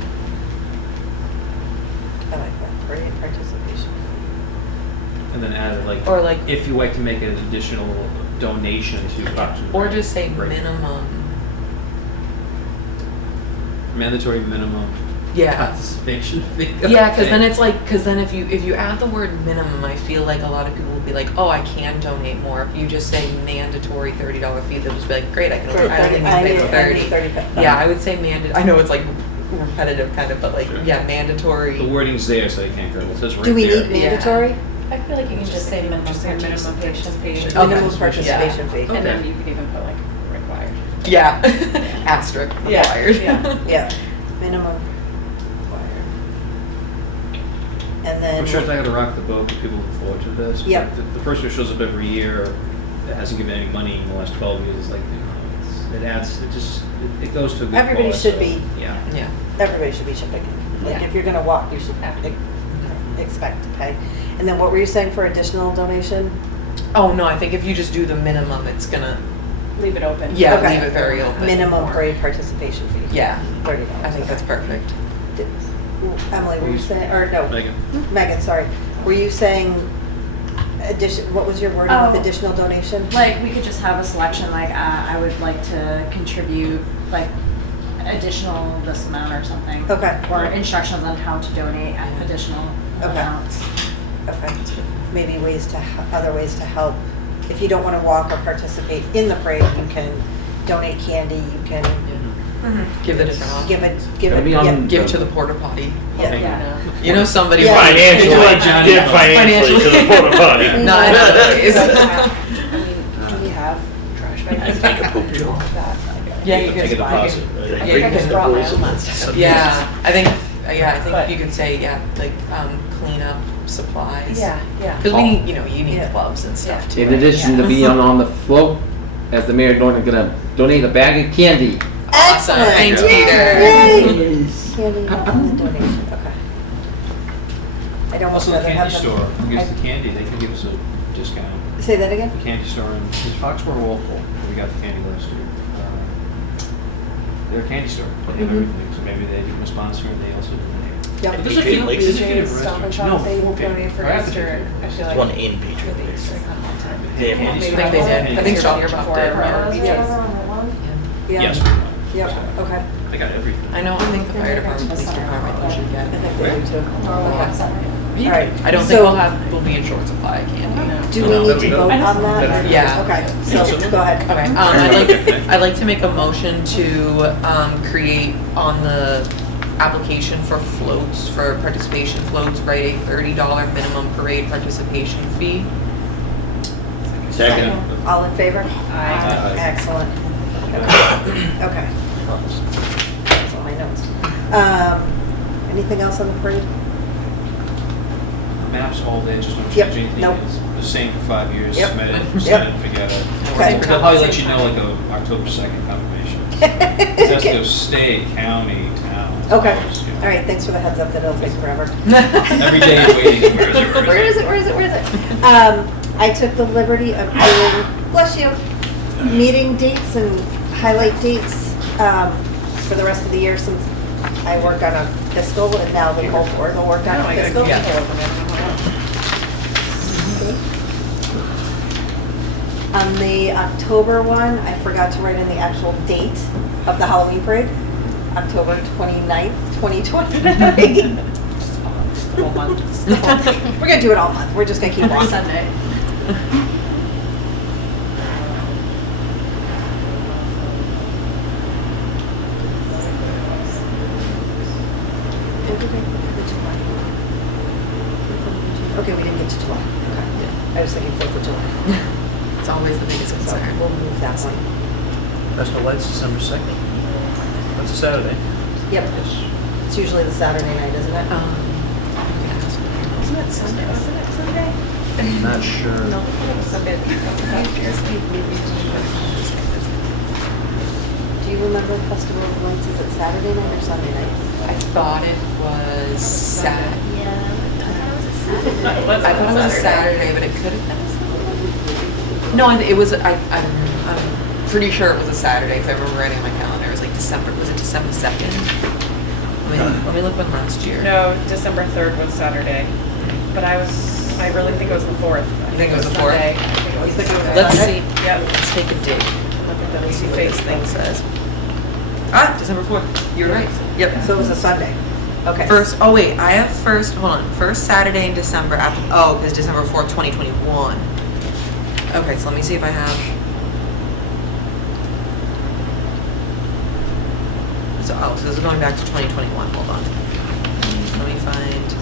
I like that, parade participation. And then add like, Or like, if you like to make an additional donation to auction. or just say Right. minimum, Mandatory minimum yeah. participation fee. Yeah, because then it's like, because then if you add the word minimum, I feel like a lot of people will be like, oh, I can donate more. If you just say mandatory $30 fee, they'll just be like, great, I can only pay I 30. need 30. Yeah, I would say I know it's like repetitive kind of, but like, Sure. yeah, mandatory. The wording's there, so you can't go, it says right Do we there. need Yeah. mandatory? I feel like you can just say minimum Just say minimum participation fee. participation. Okay. Minimum participation fee. Okay. And then you could even put like required. Yeah, asterisk required. Yeah. Yeah, minimum required. And then. I'm sure it's not gonna rock the boat, but people look forward to this. Yep. The person who shows up every year that hasn't given any money in the last 12 years is like, it adds, it goes to a good Everybody cause, should so, be- Yeah. Yeah. Everybody should be chipping in. Like, Yeah. if you're gonna walk, you should expect to pay. And then what were you saying for additional donation? Oh, no, I think if you just do the minimum, it's gonna, Leave it open. yeah, Okay. leave it very open. Minimum parade participation fee. Yeah, $30. I think that's okay. perfect. Emily, were you saying, or no, Megan? Megan, sorry. Were you saying what was your wording Oh. with additional donation? Like, we could just have a selection, like, I would like to contribute, like, additional this amount or something. Okay. Or instructions on how to donate additional Okay. amounts. Okay. Maybe other ways to help. If you don't want to walk or participate in the parade, you can donate candy, you can Give the different options. give Gotta it, be yeah. on- Give to the porta potty. Yeah. Yeah. You know somebody. Yeah. might- Financially, Johnny give Depp. financially to the porta potty. No, I know. It's- I mean, do we have trash bags? Take a poop joke. Yeah, you Take a can. deposit. I right? think I just brought my own last time. Yeah, I think But- you could say, like, clean up supplies. Yeah. Because we need, you need Yeah. gloves and stuff too. In addition to being on the float, as the mayor, gonna donate a bag of candy. Awesome, Excellent. thanks, Yay! Peter. Yay! Candy on the donation, okay. I'd almost Also, the rather candy have them. store, gives the candy, they can give us a discount. Say that again? The candy store in Foxborough Walpole, we got the candy last year. They're a candy store, they have Mhm. everything, so maybe they give them a sponsor and they also donate. Yep. But there's a few, Patriot there's a few BJ's different Stop and restaurants. Shop, No, they okay. donate for I have Easter. Patriot. I feel There's like one in Patriot for the Place. Easter kind of time. They have Candy candy store. I think they did. I think Easter Shop year Shop before did. or BJ's. Yeah. Yes. Yep, okay. I got everything. I know, I think the fire department, police department, you should I get. think they do too. Yeah. All right. I don't think we'll be in short supply of candy. Do No, we need that'd to be vote good. on that? or- Yeah. Okay, Yeah, so so- go ahead. Okay, I'd like to make a motion to, create on the application for floats, for participation floats, write a $30 minimum parade participation fee. Second. All in favor? Aye. Excellent. Okay. That's all my notes. Anything else on the parade? Maps all day, just don't Yep, change anything. nope. It's the same for 5 years. Yep. Submit it, Yep. send it, forget it. Okay. They'll probably let you know like a October 2nd confirmation. It has to go state, county, town. Okay. you know. All right, thanks for the heads up that it'll take forever. Every day is waiting. Where is it? Where is it? Where is it? Where is it? I took the liberty of doing, bless you, meeting dates and highlight dates for the rest of the year since I work on a fiscal and now the whole board will work on a fiscal. On the October one, I forgot to write in the actual date of the Halloween parade, October 29th, 2020. Whole month. We're gonna do it all month. We're just gonna keep walking. Sunday. What did I put for the July? Okay, we didn't get to July. Okay. I was thinking 4th of July. It's always the biggest So concern. we'll move that one. Festival Lights, December 2nd. That's a Saturday. Yep. Yes. It's usually the Saturday night, isn't it? Wasn't it Sunday? Wasn't it Sunday? I'm not sure. No, it was Sunday. Do you remember Festival of Lights? Is it Saturday night or Sunday night? I thought it was Yeah. I thought it was a Saturday, but it could have been a Sunday. No, it was. I'm pretty sure it was a Saturday because I remember writing on my calendar. It was like December. Was it December 2nd? Let me look when last year. No, December 3rd was Saturday, but I really think it was the 4th. I think it was the 4th? Sunday. I think it was the Sunday. Let's see. Yep. Let's take a date. Look at the Let's see what face this thing says. Ah, December 4th. You're right. Yep. So it was a Sunday. Okay. Oh wait, I have first Saturday in December after, because December 4th, 2021. Okay, so let me see if I have. So this is going back to 2021, hold on. Let me find,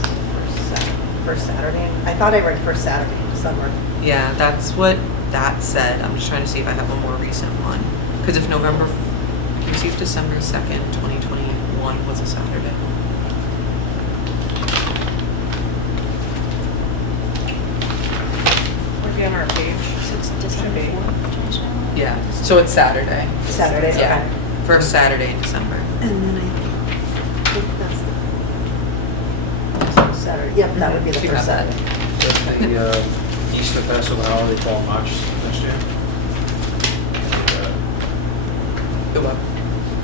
First Saturday. I thought I read first Saturday in December. yeah, that's what that said. I'm just trying to see if I have a more recent one. Because if you see if December 2nd, 2021 was a Saturday. Would be on our page. Should be. Yeah, so it's Saturday. Saturday, Yeah, okay. first Saturday in December. And then I think that's the Saturday. Yep, that would be the So you first have that. Saturday. The Easter Festival holiday fall March next year. Go up.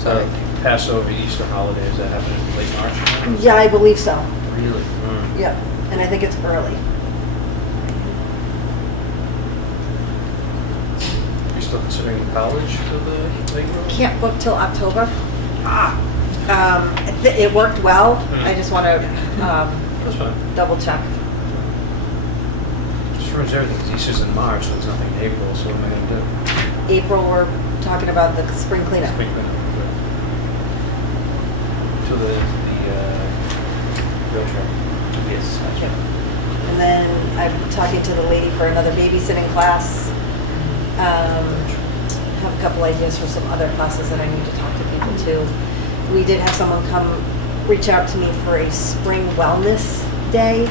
Sorry. Passover, Easter holidays, that happen in late March? Yeah, I believe so. Really? Yep, and I think it's early. You still considering college for the late road? Can't book till October. It worked well. I just want to That's fine. double check. Just ruins everything, 'cause Easter's in March, so there's nothing in April, so what am I gonna do? April, we're talking about the spring cleanup. Spring cleanup, to the field trip. Yes. And then I'm talking to the lady for another babysitting class. Have a couple ideas for some other classes that I need to talk to people to. We did have someone reach out to me for a spring wellness day.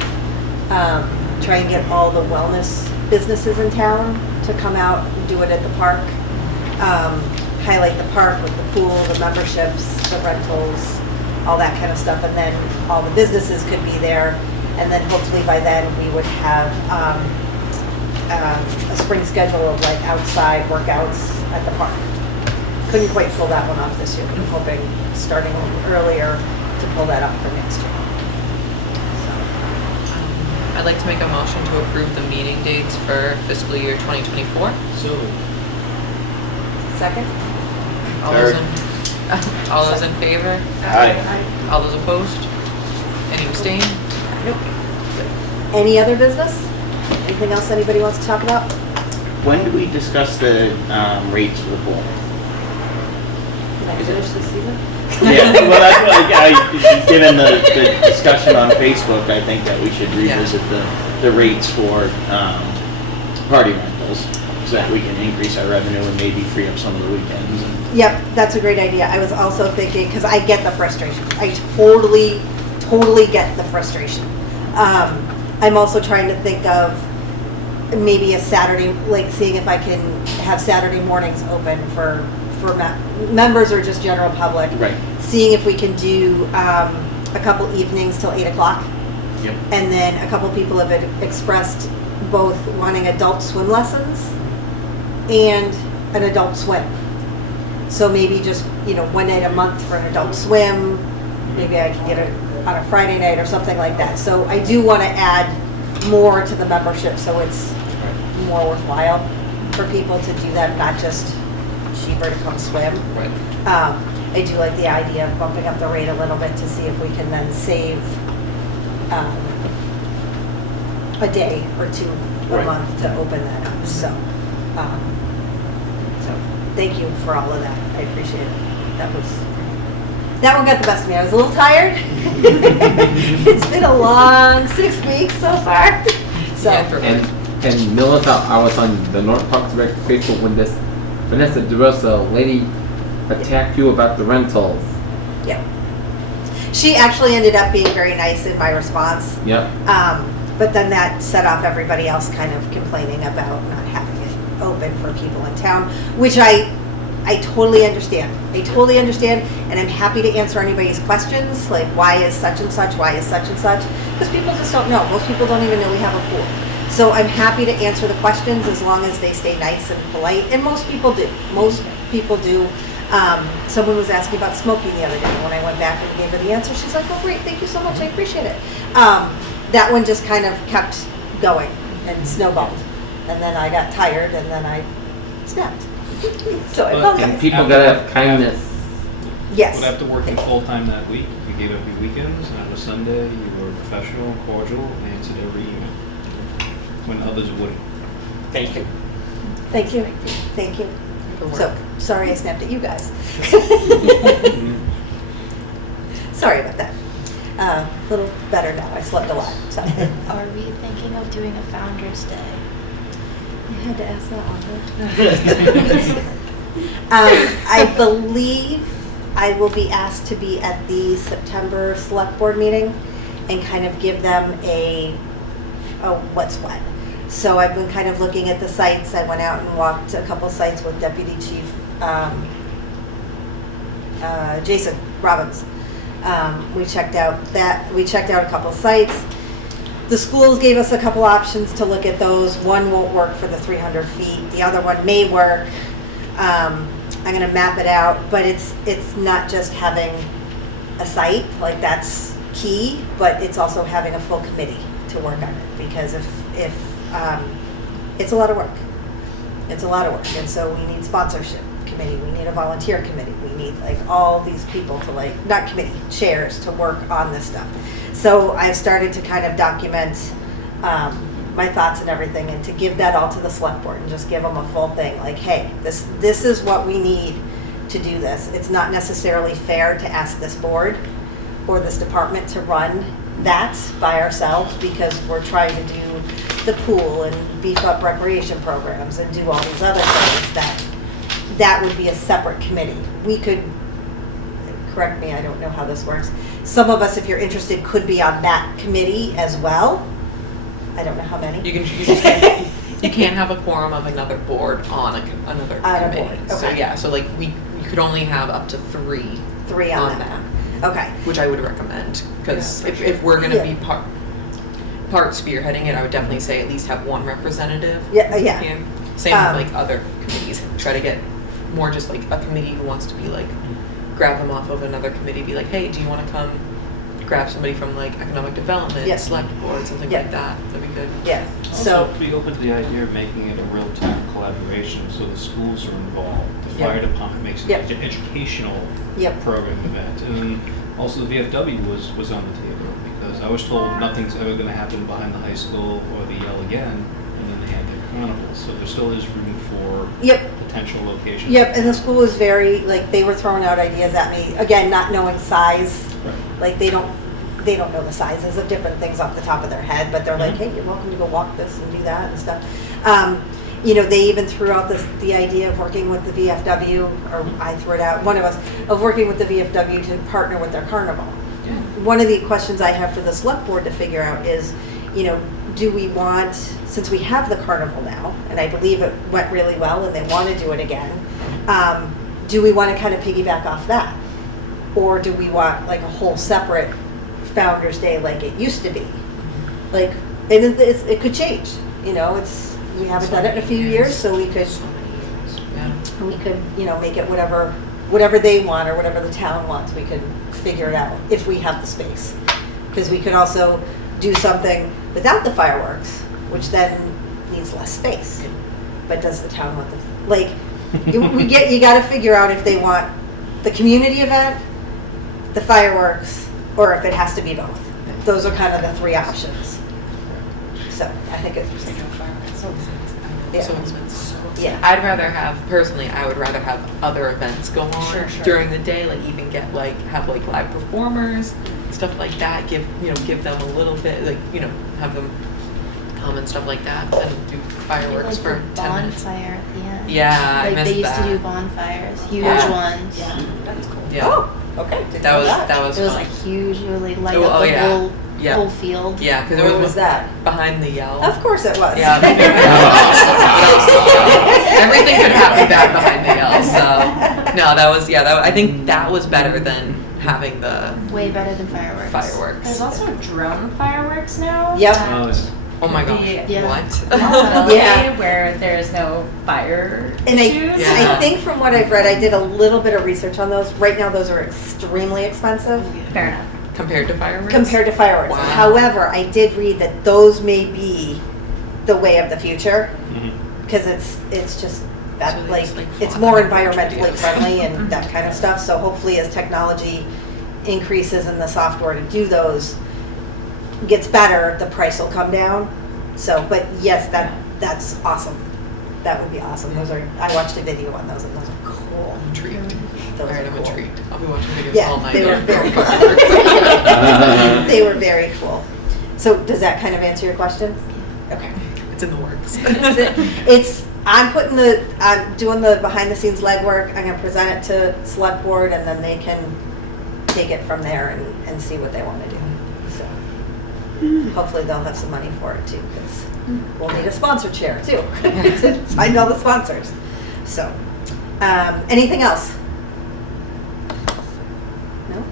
Try and get all the wellness businesses in town to come out and do it at the park. Highlight the park with the pool, the memberships, the rentals, all that kind of stuff. And then all the businesses could be there. And then hopefully by then we would have a spring schedule of like outside workouts at the park. Couldn't quite pull that one off this year, but I'm hoping starting a little earlier to pull that up for next year. I'd like to make a motion to approve the meeting dates for fiscal year 2024. So, Second? All those in favor? Aye. All those opposed? Any abstain? Nope. Any other business? Anything else anybody wants to talk about? When do we discuss the rates for the pool? Can I finish this season? Yeah, well, that's what given the discussion on Facebook, I think that we should revisit the rates for party rentals so that we can increase our revenue and maybe free up some of the weekends. Yep, that's a great idea. I was also thinking, because I get the frustration. I totally get the frustration. I'm also trying to think of maybe a Saturday, like seeing if I can have Saturday mornings open for members or just general public. Right. Seeing if we can do a couple evenings till 8 o'clock. Yep. And then a couple people have expressed both wanting adult swim lessons and an adult swim. So maybe just, one night a month for an adult swim. Maybe I can get it on a Friday night or something like that. So I do want to add more to the membership so it's more worthwhile for people to do that, not just cheaper to come swim. Right. I do like the idea of bumping up the rate a little bit to see if we can then save a day or two a Right. month to open that up. So thank you for all of that. I appreciate it. That one got the best of me. I was a little tired. It's been a long 6 weeks so far. So And Melissa, I was on the North Parks Rec Facebook when this Vanessa DeRosa lady attacked you about the rentals. yeah, she actually ended up being very nice in my response. Yep. But then that set off everybody else kind of complaining about not having it open for people in town, which I totally understand. I totally understand, and I'm happy to answer anybody's questions, like why is such and such, why is such and such, because people just don't know. Most people don't even know we have a pool. So I'm happy to answer the questions as long as they stay nice and polite, and most people do. Most people do. Someone was asking about smoking the other day. When I went back and gave her the answer, she's like, oh great, thank you so much, I appreciate it. That one just kind of kept going and snowballed. And then I got tired and then I snapped. So I And apologize. people gotta have kindness. Yes. But after working full-time that week, you gave up your weekends, and on a Sunday, you were professional and cordial, and answered every email, when others wouldn't. Thank you. Thank you. Thank you. Good work. So, sorry I snapped at you guys. Sorry about that. A little better now. I slept a lot. So. Are we thinking of doing a Founders Day? You had to ask that one. I believe I will be asked to be at the September Select Board meeting and kind of give them a what's what. So I've been kind of looking at the sites. I went out and walked a couple sites with Deputy Chief Jason Robbins. We checked out a couple sites. The schools gave us a couple options to look at those. One won't work for the 300 feet. The other one may work. I'm going to map it out, but it's not just having a site, like that's key, but it's also having a full committee to work on it, because if it's a lot of work. It's a lot of work, and so we need sponsorship committee, we need a volunteer committee, we need like all these people to not committee, chairs to work on this stuff. So I've started to kind of document my thoughts and everything, and to give that all to the select board and just give them a full thing, like, hey, this is what we need to do this. It's not necessarily fair to ask this board or this department to run that by ourselves, because we're trying to do the pool and beef up recreation programs and do all these other things that would be a separate committee. We could, correct me, I don't know how this works. Some of us, if you're interested, could be on that committee as well. I don't know how many. You can't have a quorum of another board on another On a committee. board, So okay. yeah, so like we could only have up to three on that. Okay. which I would recommend, because Yeah, for if we're gonna Yeah. be part spearheading it, I would definitely say at least have one representative. Yeah. Same with like other committees. Try to get more just like a committee who wants to be like grab them off of another committee. Be like, hey, do you want to come grab somebody from like economic development, Yeah. select board, something Yeah. like that. That'd be good. Yeah. Also, So be open to the idea of making it a real-time collaboration, so the schools are involved, the Yep. fire department makes it Yep. an educational Yep. program event, and also the VFW was on the table, because I was told nothing's ever gonna happen behind the high school or the Yell again, and then they had their carnival, so there still is room for Yep. potential locations. Yep, and the school was very, they were throwing out ideas at me, again, not knowing size. Right. Like, they don't know the sizes of different things off the top of their head, but they're like, hey, you're welcome to go walk this and do that and stuff. They even threw out the idea of working with the VFW, or I threw it out, one of us, of working with the VFW to partner with their carnival. Yeah. One of the questions I have for the select board to figure out is, do we want, since we have the carnival now, and I believe it went really well and they want to do it again, do we want to kind of piggyback off that? Or do we want like a whole separate Founder's Day like it used to be. Like, and it could change, you know, we haven't done it in a few years, so we could, you know, make it whatever they want or whatever the town wants, we could figure it out if we have the space. Because we could also do something without the fireworks, which then needs less space. But does the town want you gotta figure out if they want the community event, the fireworks, or if it has to be both. Those are kind of the three options. So I think it's yeah. I'd rather have, personally, I would rather have other events go on during the day, like even have live performers, stuff like that, give them a little bit, like, you know, have them come and stuff like that, and do fireworks for 10 minutes. Bonfire at the end. Yeah, I like missed they used that. to do bonfires, huge ones. Yeah, that's cool. Yeah. Oh, okay. Didn't know That was It was fun. like huge. You would like light Oh, up the yeah. whole Yeah. whole field. Yeah, because Where was that? behind the Yell. Of course it was. Yeah. Everything could happen back behind the Yell. So no, I think that was better than having the Way better than fireworks. fireworks. There's also drone fireworks now. Yep. Oh my gosh. Yeah. What? Yeah. Where there's no fire And issues. Yeah. I think from what I've read, I did a little bit of research on those. Right now, those are extremely expensive Fair enough. Compared to fireworks? compared to fireworks. Wow. However, I did read that those may be the way of the future Mhm. because it's just that So they like just, like, it's fly more them environmentally together. friendly and that kind of stuff. So hopefully, as technology increases and the software to do those gets better, the price will come down. So, but yes, that's awesome. That would be awesome. I watched a video on those and those are cool. I'm intrigued. Those Alright, are I'm cool. intrigued. I'll be watching videos Yeah, all night. they were very cool. Fireworks. They were very cool. So does that kind of answer your question? Okay. It's in the works. I'm doing the behind the scenes legwork. I'm gonna present it to select board and then they can take it from there and see what they wanna do. So hopefully they'll have some money for it too, because we'll need a sponsor chair too, to find all the sponsors. So, anything else? No?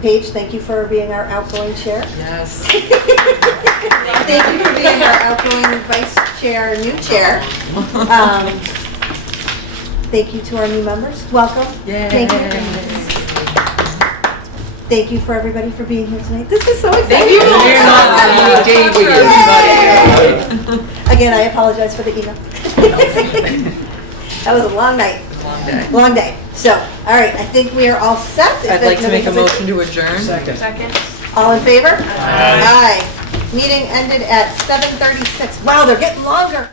Paige, thank you for being our outgoing chair. Yes. Thank you for being our outgoing vice chair, new chair. Thank you to our new members. Welcome. Yay. Thank you. Thank you for everybody for being here tonight. This is so exciting. Thank you very much. Thank you, everybody. Again, I apologize for the email. That was a long night. Long day. Long day. So, all right, I think we are all set. I'd like to make a motion to adjourn. Second. All in favor? Aye. Meeting ended at 7:36. Wow, they're getting longer.